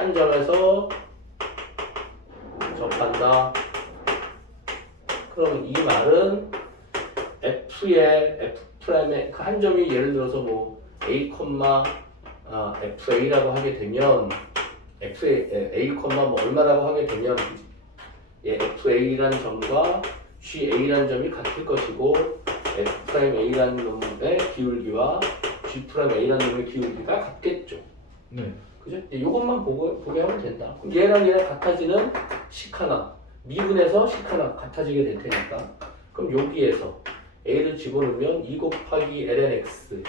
한 점에서 접한다. 그러면 이 말은 F의 F'의 그 한 점이 예를 들어서 뭐 A, FA라고 하게 되면 A, 뭐 얼마라고 하게 되면 FA라는 점과 GA라는 점이 같을 것이고 F'A라는 놈의 기울기와 G'A라는 놈의 기울기가 같겠죠. 네. 그죠? 이것만 보게 하면 된다. 그럼 얘랑 같아지는 식 하나, 미분에서 식 하나 같아지게 될 테니까. 그럼 여기에서 A를 집어넣으면 2 곱하기 lnx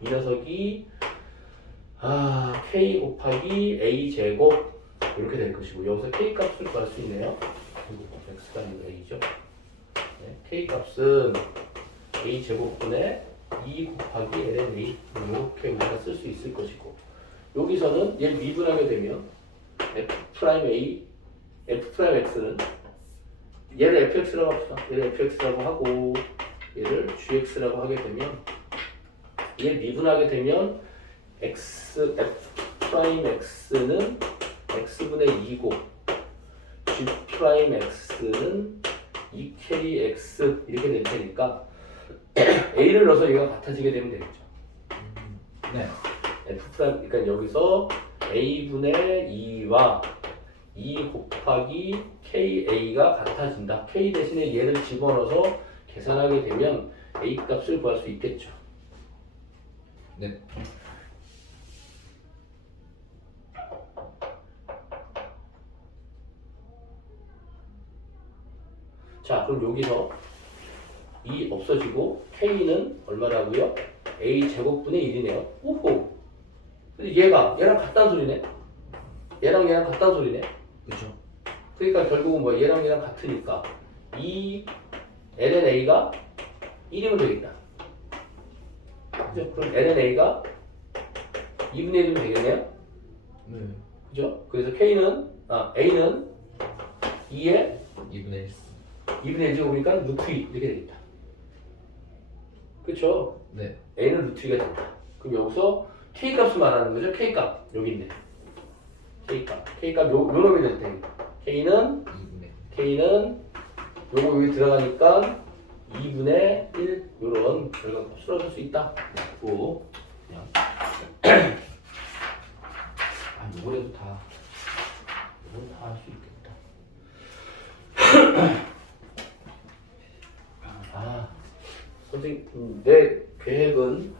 이 녀석이 K 곱하기 A 제곱 이렇게 될 것이고 여기서 K 값을 구할 수 있네요. X가 아니고 A죠. 네, K 값은 A 제곱분의 2 곱하기 ln A 이렇게 우리가 쓸 수 있을 것이고 여기서는 얘를 미분하게 되면 F'X는 얘를 fx라고 합시다. 얘를 fx라고 하고 얘를 gx라고 하게 되면 얘를 미분하게 되면 F'X는 x분의 2고 G'X는 2kx 이렇게 될 테니까 A를 넣어서 얘가 같아지게 되면 되겠죠. 네. F' 그러니까 여기서 A분의 2와 2 곱하기 KA가 같아진다. K 대신에 얘를 집어넣어서 계산하게 되면 A 값을 구할 수 있겠죠. 네. 자, 그럼 여기서 2 없어지고 K는 얼마라고요? A 제곱분의 1이네요. 오호. 근데 얘랑 같다는 소리네. 얘랑 같다는 소리네. 그렇죠. 그러니까 결국은 뭐 얘랑 같으니까 이 lnA가 1이면 되겠다. 그죠? 그럼 lnA가 2분의 1이면 되겠네요. 네. 그죠? 그래서 A는 2에 2분의 1. 2분의 1 제곱이니까 루트 2 이렇게 되겠다. 그쵸? 네. A는 루트 2가 된다. 그럼 여기서 K 값을 말하는 거죠? K 값 여기 있네. K 값 요 놈이 될 테니까 K는 2분의 요거 여기 들어가니까 2분의 1 요런 결과값을 얻을 수 있다. 그리고 그냥 요번에도 다 할 수 있겠다. 선생님 내 계획은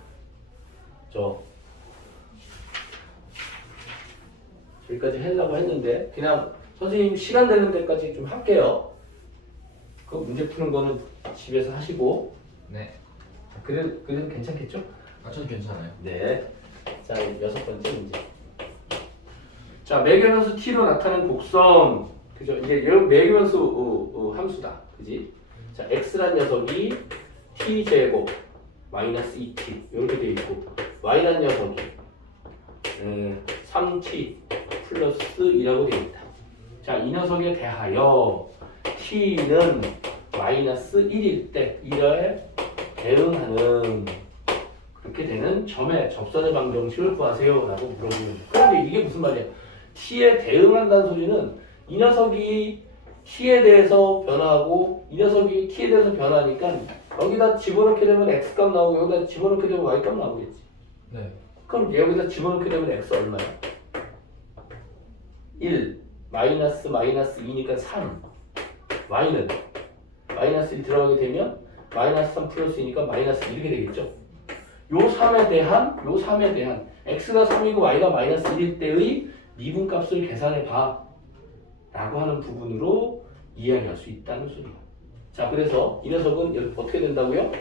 여기까지 하려고 했는데 그냥 선생님 시간 되는 데까지 좀 할게요. 그 문제 푸는 거는 집에서 하시고. 네. 그래도 괜찮겠죠? 저는 괜찮아요. 네. 자, 6번째 문제. 자, 매개변수 t로 나타낸 곡선. 그죠? 이게 매개변수 함수다. 그지? 자, x란 녀석이 t 제곱 마이너스 2t 이렇게 되어 있고 y란 녀석이 3t 플러스 2라고 되어 있다. 자, 이 녀석에 대하여 t는 마이너스 1일 때 1에 대응하는 그렇게 되는 점의 접선의 방정식을 구하세요 라고 물어보는. 그런데 이게 무슨 말이야? t에 대응한다는 소리는 이 녀석이 t에 대해서 변화하고 이 녀석이 t에 대해서 변하니까 여기다 집어넣게 되면 x값 나오고 여기다 집어넣게 되면 y값 나오겠지. 네. 그럼 여기다 집어넣게 되면 x 얼마야? 1 마이너스 2니까 3 y는 마이너스 1 들어가게 되면 마이너스 3 플러스 2니까 마이너스 1 이렇게 되겠죠. 요 3에 대한 x가 3이고 y가 마이너스 1일 때의 미분값을 계산해 봐 라고 하는 부분으로 이야기할 수 있다는 소리야. 자, 그래서 이 녀석은 어떻게 된다고요?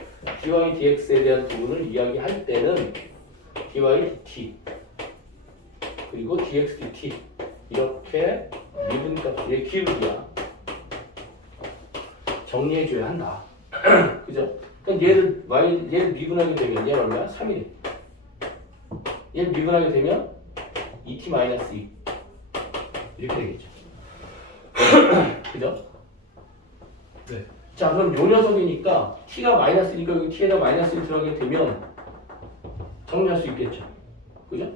dy dx에 대한 부분을 이야기할 때는 dy dt 그리고 dx dt 이렇게 미분값의 기울기야 정리해줘야 한다. 그죠? 그러니까 얘를 미분하게 되면 얘는 얼마야? 3이네. 얘를 미분하게 되면 2t-2 이렇게 되겠죠. 그죠? 네. 자, 그럼 요 녀석이니까 t가 마이너스니까 여기 t에다 마이너스 1 들어가게 되면 정리할 수 있겠죠. 그죠?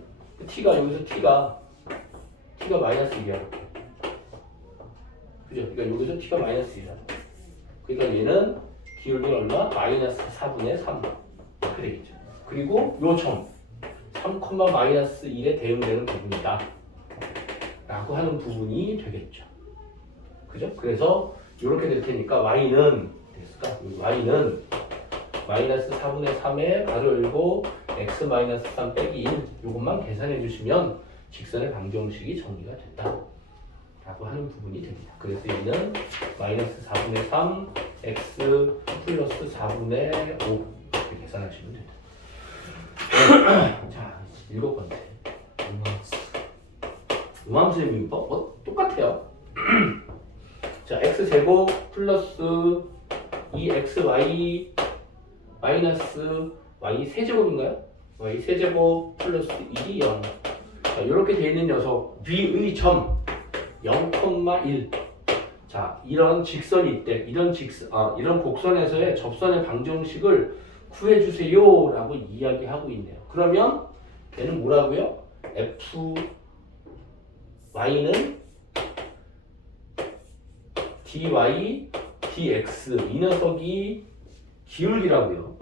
t가 여기서 t가 t가 마이너스 1이야. 그죠? 그러니까 여기서 t가 마이너스 1이야. 그러니까 얘는 기울기가 얼마? 마이너스 4분의 3 이렇게 되겠죠. 그리고 요 점 3, 마이너스 1에 대응되는 부분이다 라고 하는 부분이 되겠죠. 그죠? 그래서 이렇게 될 테니까 y는 됐을까? y는 마이너스 4분의 3에 가로 열고 x 마이너스 3 빼기 1 이것만 계산해 주시면 직선의 방정식이 정리가 된다 라고 하는 부분이 됩니다. 그래서 얘는 마이너스 4분의 3 x 플러스 4분의 5 이렇게 계산하시면 됩니다. 자, 7번째 음함수의 미분법 똑같아요. 자, x제곱 플러스 2xy 마이너스 y 세제곱인가요? y 세제곱 플러스 1이 0. 자, 이렇게 되어 있는 녀석 위의 점 0,1. 자, 이런 직선이 있대. 이런 곡선에서의 접선의 방정식을 구해주세요라고 이야기하고 있네요. 그러면 걔는 뭐라고요? fy는 dy dx 이 녀석이 기울기라고요.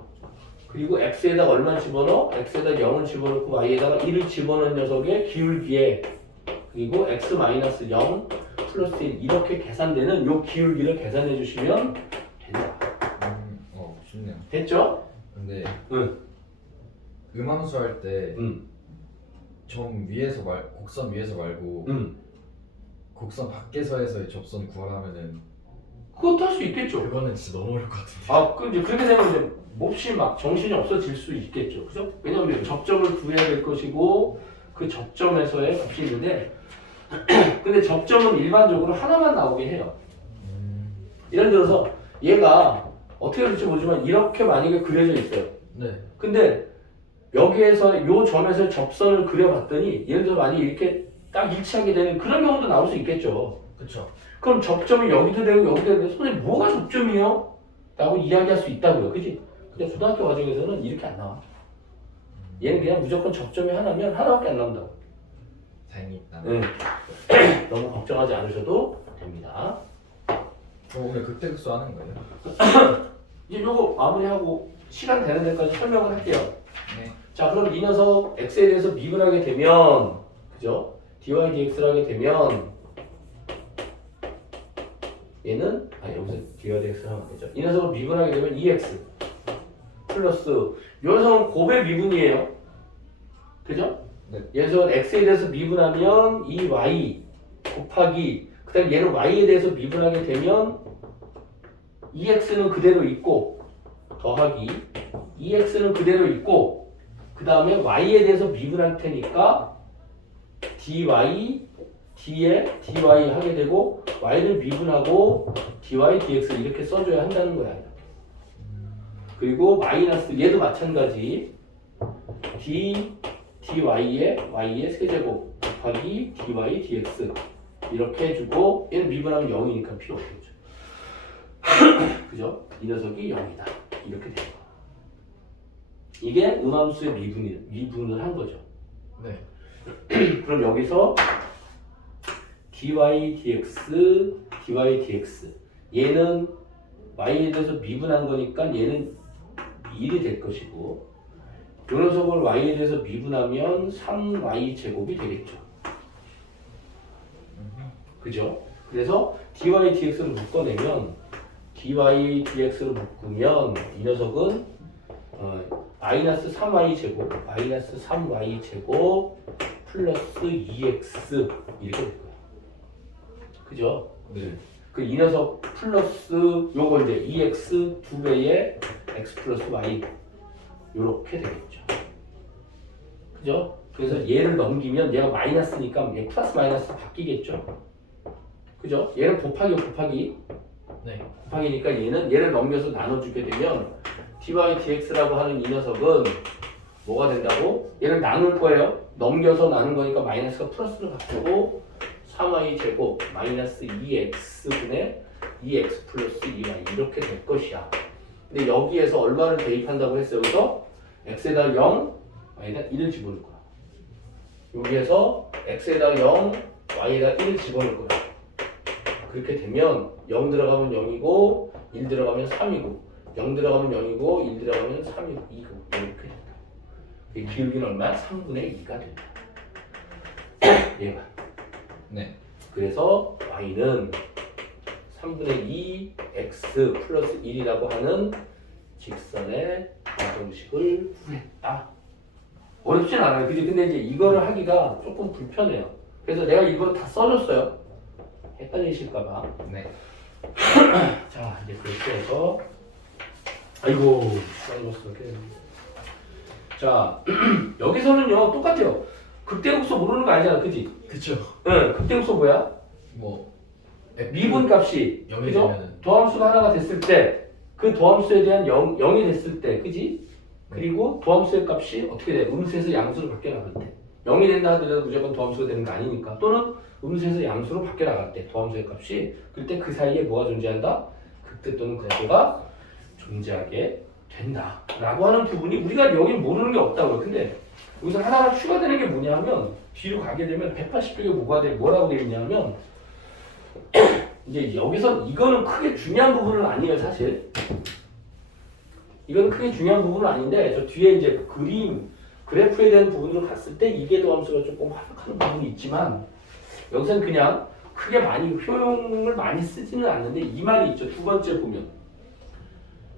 그리고 x에다가 얼마 집어넣어? x에다 0을 집어넣고 y에다가 1을 집어넣은 녀석의 기울기에 그리고 x-0 플러스 1 이렇게 계산되는 요 기울기를 계산해 주시면 된다. 쉽네요. 됐죠? 근데 응. 음함수 할 때 응. 곡선 위에서 말고 응. 곡선 밖에서의 접선 구하라면은 그것도 할 수 있겠죠. 그거는 진짜 너무 어려울 것 같은데. 이제 그렇게 되면 이제 몹시 막 정신이 없어질 수 있겠죠. 그죠? 왜냐면 접점을 구해야 될 것이고 그 접점에서의 값이 있는데 근데 접점은 일반적으로 하나만 나오게 해요. 예를 들어서 얘가 어떻게 될지 모르지만 이렇게 만약에 그려져 있어요. 네. 근데 여기에서 요 점에서 접선을 그려봤더니 예를 들어 만약에 이렇게 딱 일치하게 되는 그런 경우도 나올 수 있겠죠. 그렇죠. 그럼 접점이 여기도 되고 여기도 되고 선생님 뭐가 접점이요? 라고 이야기할 수 있다고요. 그지? 근데 고등학교 과정에서는 이렇게 안 나와. 얘는 그냥 무조건 접점이 하나면 하나밖에 안 나온다고. 다행히 있다. 네. 너무 걱정하지 않으셔도 됩니다. 그럼 오늘 극대극소 하는 거예요? 이제 요거 마무리하고 시간 되는 데까지 설명을 할게요. 네. 자, 그럼 이 녀석 x에 대해서 미분하게 되면 그죠? dy dx를 하게 되면 얘는 여기서 dy dx를 하면 되죠. 이 녀석을 미분하게 되면 2x 플러스 요 녀석은 곱의 미분이에요. 그죠? 네. 이 녀석은 x에 대해서 미분하면 2y 곱하기 그 다음 얘는 y에 대해서 미분하게 되면 2x는 그대로 있고 더하기 2x는 그대로 있고 그 다음에 y에 대해서 미분할 테니까 dy d에 dy 하게 되고 y를 미분하고 dy dx 이렇게 써줘야 한다는 거야. 그리고 마이너스 얘도 마찬가지 dy에 y의 세제곱 곱하기 dy dx 이렇게 해주고 얘는 미분하면 0이니까 필요 없겠죠. 그죠? 이 녀석이 0이다 이렇게 돼요. 이게 음함수의 미분을 한 거죠. 네. 그럼 여기서 dy dx 얘는 y에 대해서 미분한 거니까 얘는 1이 될 것이고 이 녀석을 y에 대해서 미분하면 3y 제곱이 되겠죠. 그죠? 그래서 dy dx를 묶어내면 dy dx를 묶으면 이 녀석은 마이너스 3y 제곱 플러스 2x 이렇게 될 거예요. 그죠? 네. 그 이 녀석 플러스 요거 이제 2x 2배의 x 플러스 y 요렇게 되겠죠. 그죠? 그래서 얘를 넘기면 얘가 마이너스니까 얘 플러스 마이너스 바뀌겠죠. 그죠? 얘는 곱하기 네. 곱하기니까 얘를 넘겨서 나눠주게 되면 dy dx라고 하는 이 녀석은 뭐가 된다고? 얘를 나눌 거예요. 넘겨서 나눈 거니까 마이너스가 플러스를 바꾸고 3y 제곱 마이너스 2x분의 2x 플러스 2y 이렇게 될 것이야. 근데 여기에서 얼마를 대입한다고 했어요? 여기서 x에다 0, y에다 1을 집어넣을 거야. 여기에서 x에다 0, y에다 1을 집어넣을 거야. 그렇게 되면 0 들어가면 0이고 1 들어가면 3이고 0 들어가면 0이고 1 들어가면 3이고 2고 이렇게 된다. 이 기울기는 얼마야? 3분의 2가 된다. 얘가. 네. 그래서 y는 3분의 2 x 플러스 1이라고 하는 직선의 방정식을 구했다. 어렵진 않아요. 그지? 근데 이제 이거를 하기가 조금 불편해요. 그래서 내가 이거 다 써줬어요. 헷갈리실까봐. 네. 자, 이제 그렇게 해서 아이고 시간이 벌써 이렇게 자 여기서는요 똑같아요. 극대극소 모르는 거 아니잖아, 그지? 그쵸. 응, 극대극소 뭐야? 뭐 미분 값이 영이 그죠? 되면은 도함수가 하나가 됐을 때 그 도함수에 대한 0이 됐을 때, 그지? 그리고 도함수의 값이 어떻게 돼? 음수에서 양수로 바뀌어 나갈 때 0이 된다 하더라도 무조건 도함수가 되는 거 아니니까, 또는 음수에서 양수로 바뀌어 나갈 때 도함수의 값이, 그때 그 사이에 뭐가 존재한다? 극대 또는 극소가 존재하게 된다 라고 하는 부분이, 우리가 여기 모르는 게 없다고요. 근데 여기서 하나가 추가되는 게 뭐냐면, 뒤로 가게 되면 180도에 뭐라고 되어 있냐면, 이제 여기서 이거는 크게 중요한 부분은 아니에요, 사실. 이건 크게 중요한 부분은 아닌데, 저 뒤에 이제 그래프에 대한 부분으로 갔을 때 이계도 함수가 조금 활약하는 부분이 있지만, 여기서는 그냥 크게 많이 효용을 많이 쓰지는 않는데 이 말이 있죠. 두 번째 보면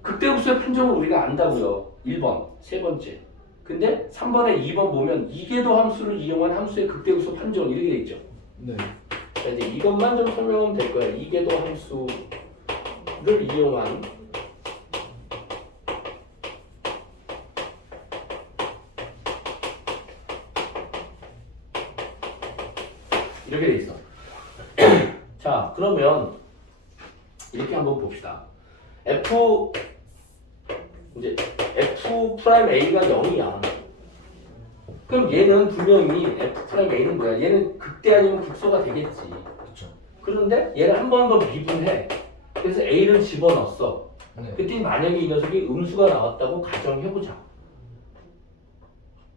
극대급수의 판정을 우리가 안다고요. 1번, 세 번째. 근데 3번에 2번 보면 이계도 함수를 이용한 함수의 극대급수 판정 이렇게 돼 있죠. 네. 자, 이제 이것만 좀 설명하면 될 거야. 이계도 함수를 이용한 이렇게 돼 있어. 자, 그러면 이렇게 한번 봅시다. 이제 f 프라임 a가 0이야. 그럼 얘는 분명히 f 프라임 a는 뭐야? 얘는 극대 아니면 극소가 되겠지. 그쵸. 그런데 얘를 한 번 더 미분해. 그래서 a를 집어넣었어. 네. 그때 만약에 이 녀석이 음수가 나왔다고 가정해보자.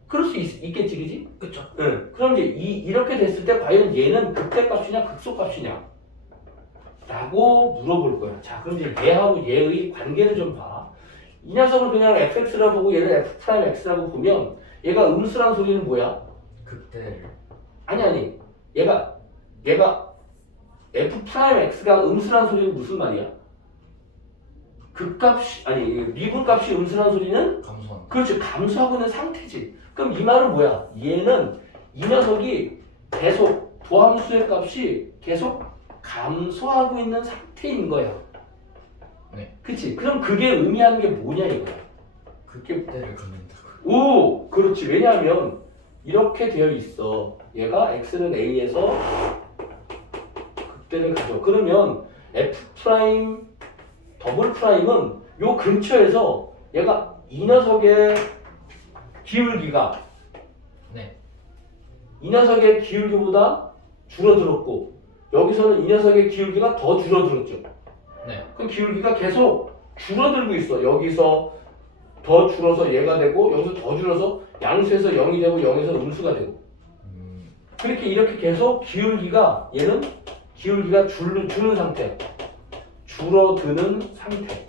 그럴 수 있겠지, 그지? 그쵸. 응. 그럼 이제 이렇게 됐을 때 과연 얘는 극대값이냐 극소값이냐? 라고 물어볼 거야. 자, 그럼 이제 얘하고 얘의 관계를 좀 봐. 이 녀석을 그냥 fx라고 보고 얘를 f 프라임 x라고 보면 얘가 음수란 소리는 뭐야? 극대를. 아니. 얘가 f 프라임 x가 음수란 소리는 무슨 말이야? 미분값이 음수란 소리는 감소한다. 그렇지, 감소하고 있는 상태지. 그럼 이 말은 뭐야? 얘는 이 녀석이 계속 도함수의 값이 계속 감소하고 있는 상태인 거야. 네. 그치? 그럼 그게 의미하는 게 뭐냐 이거야. 극대를 갖는다고. 오, 그렇지. 왜냐하면 이렇게 되어 있어. 얘가 x는 a에서 극대를 가져. 그러면 f 프라임 더블 프라임은 요 근처에서 얘가 이 녀석의 기울기가 네. 이 녀석의 기울기보다 줄어들었고, 여기서는 이 녀석의 기울기가 더 줄어들었죠. 네. 그 기울기가 계속 줄어들고 있어. 여기서 더 줄어서 얘가 되고, 여기서 더 줄어서 양수에서 0이 되고 0에서 음수가 되고, 그렇게 이렇게 계속 얘는 기울기가 주는 상태, 줄어드는 상태.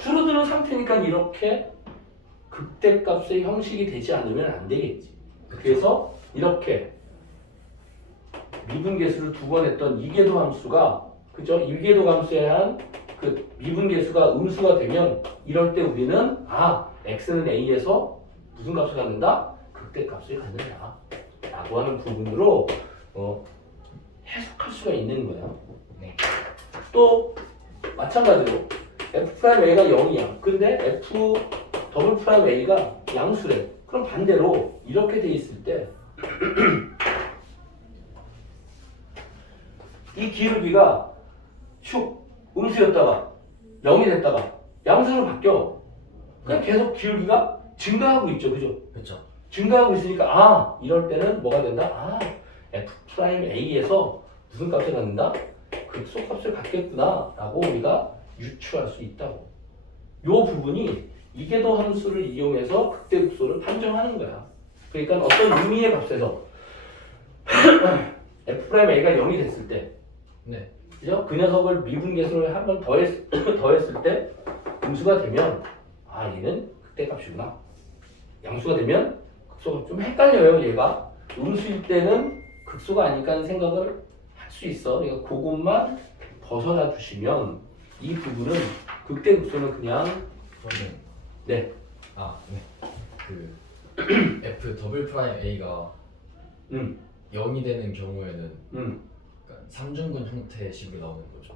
줄어드는 상태니까 이렇게 극대값의 형식이 되지 않으면 안 되겠지. 그래서 이렇게 미분계수를 두 번 했던 이계도 함수가, 그죠? 이계도 함수에 한 그 미분계수가 음수가 되면, 이럴 때 우리는 x는 a에서 무슨 값을 갖는다? 극대값을 갖는다 라고 하는 부분으로 해석할 수가 있는 거야. 네. 또 마찬가지로 f 프라임 a가 0이야. 근데 f 더블 프라임 a가 양수래. 그럼 반대로 이렇게 돼 있을 때 이 기울기가 축 음수였다가 0이 됐다가 양수로 바뀌어. 그냥 계속 기울기가 증가하고 있죠, 그죠? 그쵸. 증가하고 있으니까 이럴 때는 뭐가 된다? f 프라임 a에서 무슨 값을 갖는다? 극소값을 갖겠구나 라고 우리가 유추할 수 있다고. 요 부분이 이계도 함수를 이용해서 극대극소를 판정하는 거야. 그러니까 어떤 의미의 값에서 f'a가 0이 됐을 때, 네. 그죠? 그 녀석을 미분계수를 한 번 더했을 때 음수가 되면 아 얘는 극대값이구나. 양수가 되면 극소가 좀 헷갈려요. 얘가 음수일 때는 극소가 아닐까 하는 생각을 할 수 있어. 그러니까 그것만 벗어나 주시면 이 부분은 극대극소는 그냥 그러면 네, 네. 그 F 더블 프라임 A가 0이 되는 경우에는 그러니까 삼중근 형태의 식으로 나오는 거죠.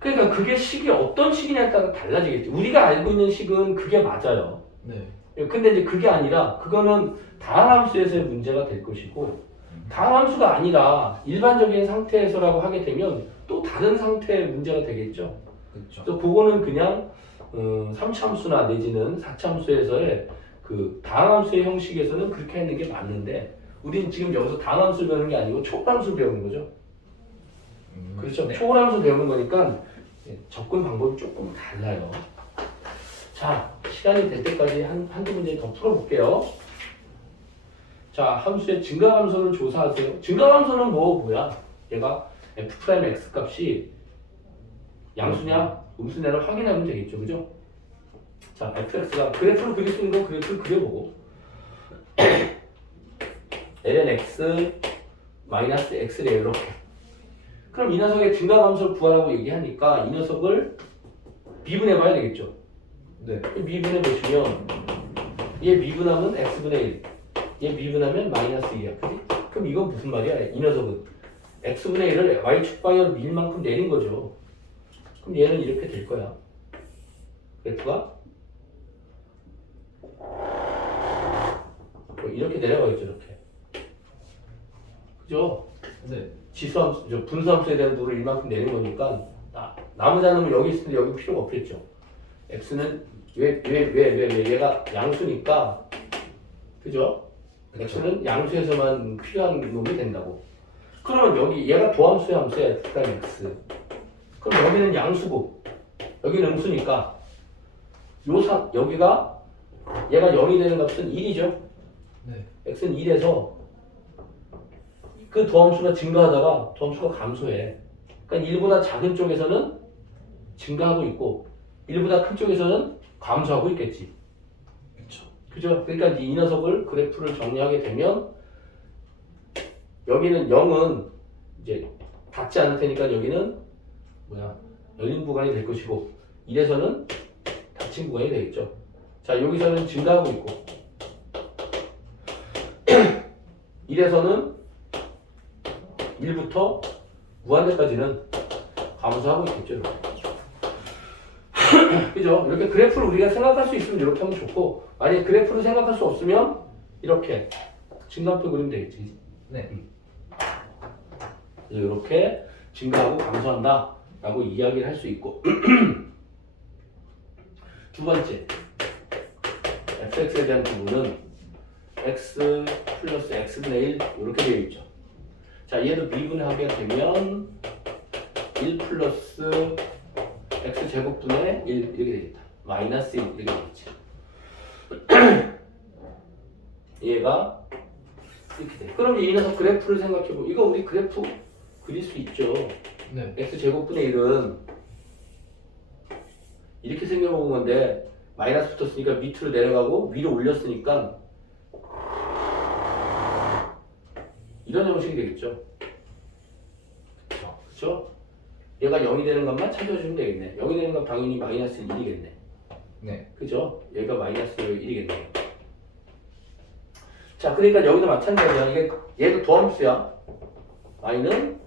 그러니까 그게 식이 어떤 식이냐에 따라 달라지겠지. 우리가 알고 있는 식은 그게 맞아요. 네. 근데 이제 그게 아니라 그거는 다항함수에서의 문제가 될 것이고 다항함수가 아니라 일반적인 상태에서라고 하게 되면 또 다른 상태의 문제가 되겠죠. 그렇죠. 그래서 그거는 그냥 3차함수나 내지는 4차함수에서의 그 다항함수의 형식에서는 그렇게 하는 게 맞는데 우리는 지금 여기서 다항함수를 배우는 게 아니고 초월함수를 배우는 거죠. 그렇죠. 네. 초월함수 배우는 거니까 접근 방법이 조금 달라요. 자, 시간이 될 때까지 한두 문제 더 풀어볼게요. 자, 함수의 증가함수를 조사하세요. 증가함수는 뭐야? 얘가 f'x 값이 양수냐 음수냐를 확인하면 되겠죠. 그죠? 자, fx가 그래프를 그릴 수 있는 거 그래프를 그려보고 ln x 마이너스 x래요. 이렇게. 그럼 이 녀석의 증가함수를 구하라고 얘기하니까 이 녀석을 미분해봐야 되겠죠. 네. 미분해 보시면 얘 미분하면 x분의 1, 얘 미분하면 마이너스 2야. 그지? 그럼 이건 무슨 말이야? 이 녀석은 x분의 1을 y축 방향으로 밀 만큼 내린 거죠. 그럼 얘는 이렇게 될 거야. 그래프가 이렇게 내려가겠죠. 이렇게. 그죠? 네. 지수함수, 분수함수에 대한 도를 이만큼 내린 거니까 나머지 하나는 여기 있을 때 여기 필요가 없겠죠. x는 왜 얘가 양수니까 그죠? 그쵸. x는 양수에서만 필요한 놈이 된다고. 그러면 여기 얘가 도함수의 함수야 x. 그럼 여기는 양수고 여기는 음수니까 여기가 얘가 0이 되는 값은 1이죠. 네. x는 1에서 그 도함수가 증가하다가 도함수가 감소해. 그러니까 1보다 작은 쪽에서는 증가하고 있고 1보다 큰 쪽에서는 감소하고 있겠지. 그렇죠. 그죠? 그러니까 이 녀석을 그래프를 정리하게 되면 여기는 0은 이제 닿지 않을 테니까 여기는 열린 구간이 될 것이고 1에서는 닫힌 구간이 되겠죠. 자, 여기서는 증가하고 있고 1에서는 1부터 무한대까지는 감소하고 있겠죠. 이렇게. 그죠? 이렇게 그래프를 우리가 생각할 수 있으면 이렇게 하면 좋고 만약에 그래프를 생각할 수 없으면 이렇게 증가표 그리면 되겠지. 네. 이렇게 증가하고 감소한다 라고 이야기를 할 수 있고 두 번째 fx에 대한 부분은 x 플러스 x분의 1 이렇게 되어 있죠. 자, 얘도 미분하게 되면 1 플러스 x 제곱분의 1 이렇게 되겠다. 마이너스 1 이렇게 되겠지. 얘가 이렇게 돼. 그럼 이 녀석 그래프를 생각해보고 이거 우리 그래프 그릴 수 있죠. 네. x 제곱분의 1은 이렇게 생겨본 건데 마이너스 붙었으니까 밑으로 내려가고 위로 올렸으니까 이런 형식이 되겠죠. 그렇죠? 얘가 0이 되는 것만 찾아주면 되겠네. 0이 되는 건 당연히 마이너스 1이겠네. 네. 그죠? 얘가 마이너스 1이겠네. 자, 그러니까 여기도 마찬가지야. 이게 얘도 도함수야. y는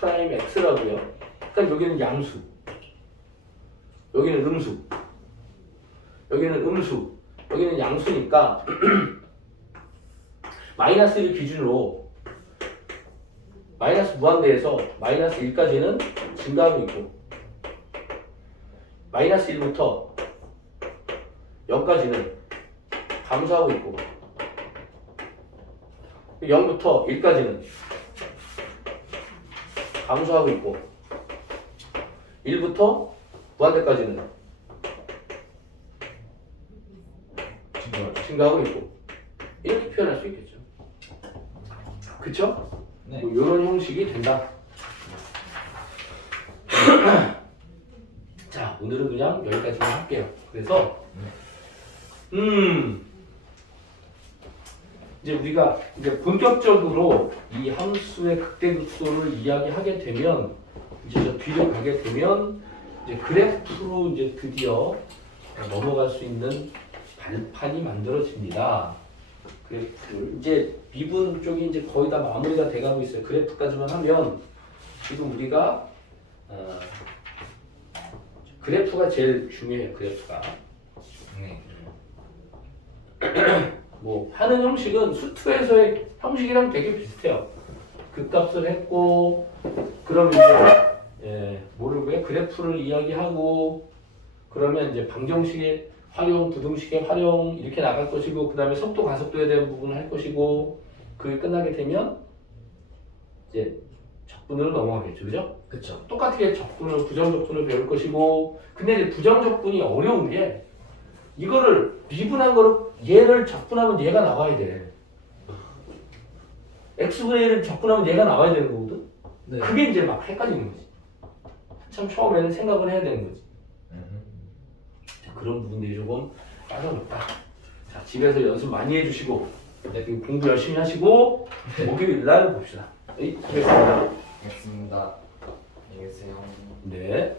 f'x라고요. 그러니까 여기는 양수, 여기는 음수, 여기는 음수, 여기는 양수니까 마이너스 1 기준으로 마이너스 무한대에서 마이너스 1까지는 증가하고 있고 마이너스 1부터 0까지는 감소하고 있고 0부터 1까지는 감소하고 있고 1부터 무한대까지는 증가하고 있고 이렇게 표현할 수 있겠죠. 그쵸? 네. 뭐 이런 형식이 된다. 자, 오늘은 그냥 여기까지만 할게요. 그래서 이제 우리가 이제 본격적으로 이 함수의 극대극소를 이야기하게 되면 이제 저 뒤로 가게 되면 이제 그래프로 이제 드디어 넘어갈 수 있는 발판이 만들어집니다. 그래프 이제 미분 쪽이 이제 거의 다 마무리가 돼가고 있어요. 그래프까지만 하면 지금 우리가 그래프가 제일 중요해요. 그래프가 네. 뭐 하는 형식은 수투에서의 형식이랑 되게 비슷해요. 극값을 했고 그럼 이제 뭐라고요? 그래프를 이야기하고 그러면 이제 방정식의 활용, 부등식의 활용 이렇게 나갈 것이고 그 다음에 속도, 가속도에 대한 부분을 할 것이고 그게 끝나게 되면 이제 적분으로 넘어가겠죠, 그죠? 그쵸. 똑같게 적분을 부정적분을 배울 것이고 근데 이제 부정적분이 어려운 게 이거를 미분한 거를 얘를 적분하면 얘가 나와야 돼. x분의 1을 적분하면 얘가 나와야 되는 거거든. 네. 그게 이제 막 헷갈리는 거지. 한참 처음에는 생각을 해야 되는 거지. 자, 그런 부분들이 조금 까다롭다. 자, 집에서 연습 많이 해주시고 공부 열심히 하시고 목요일 날 봅시다. 네, 수고했습니다. 고맙습니다. 안녕히 계세요. 네.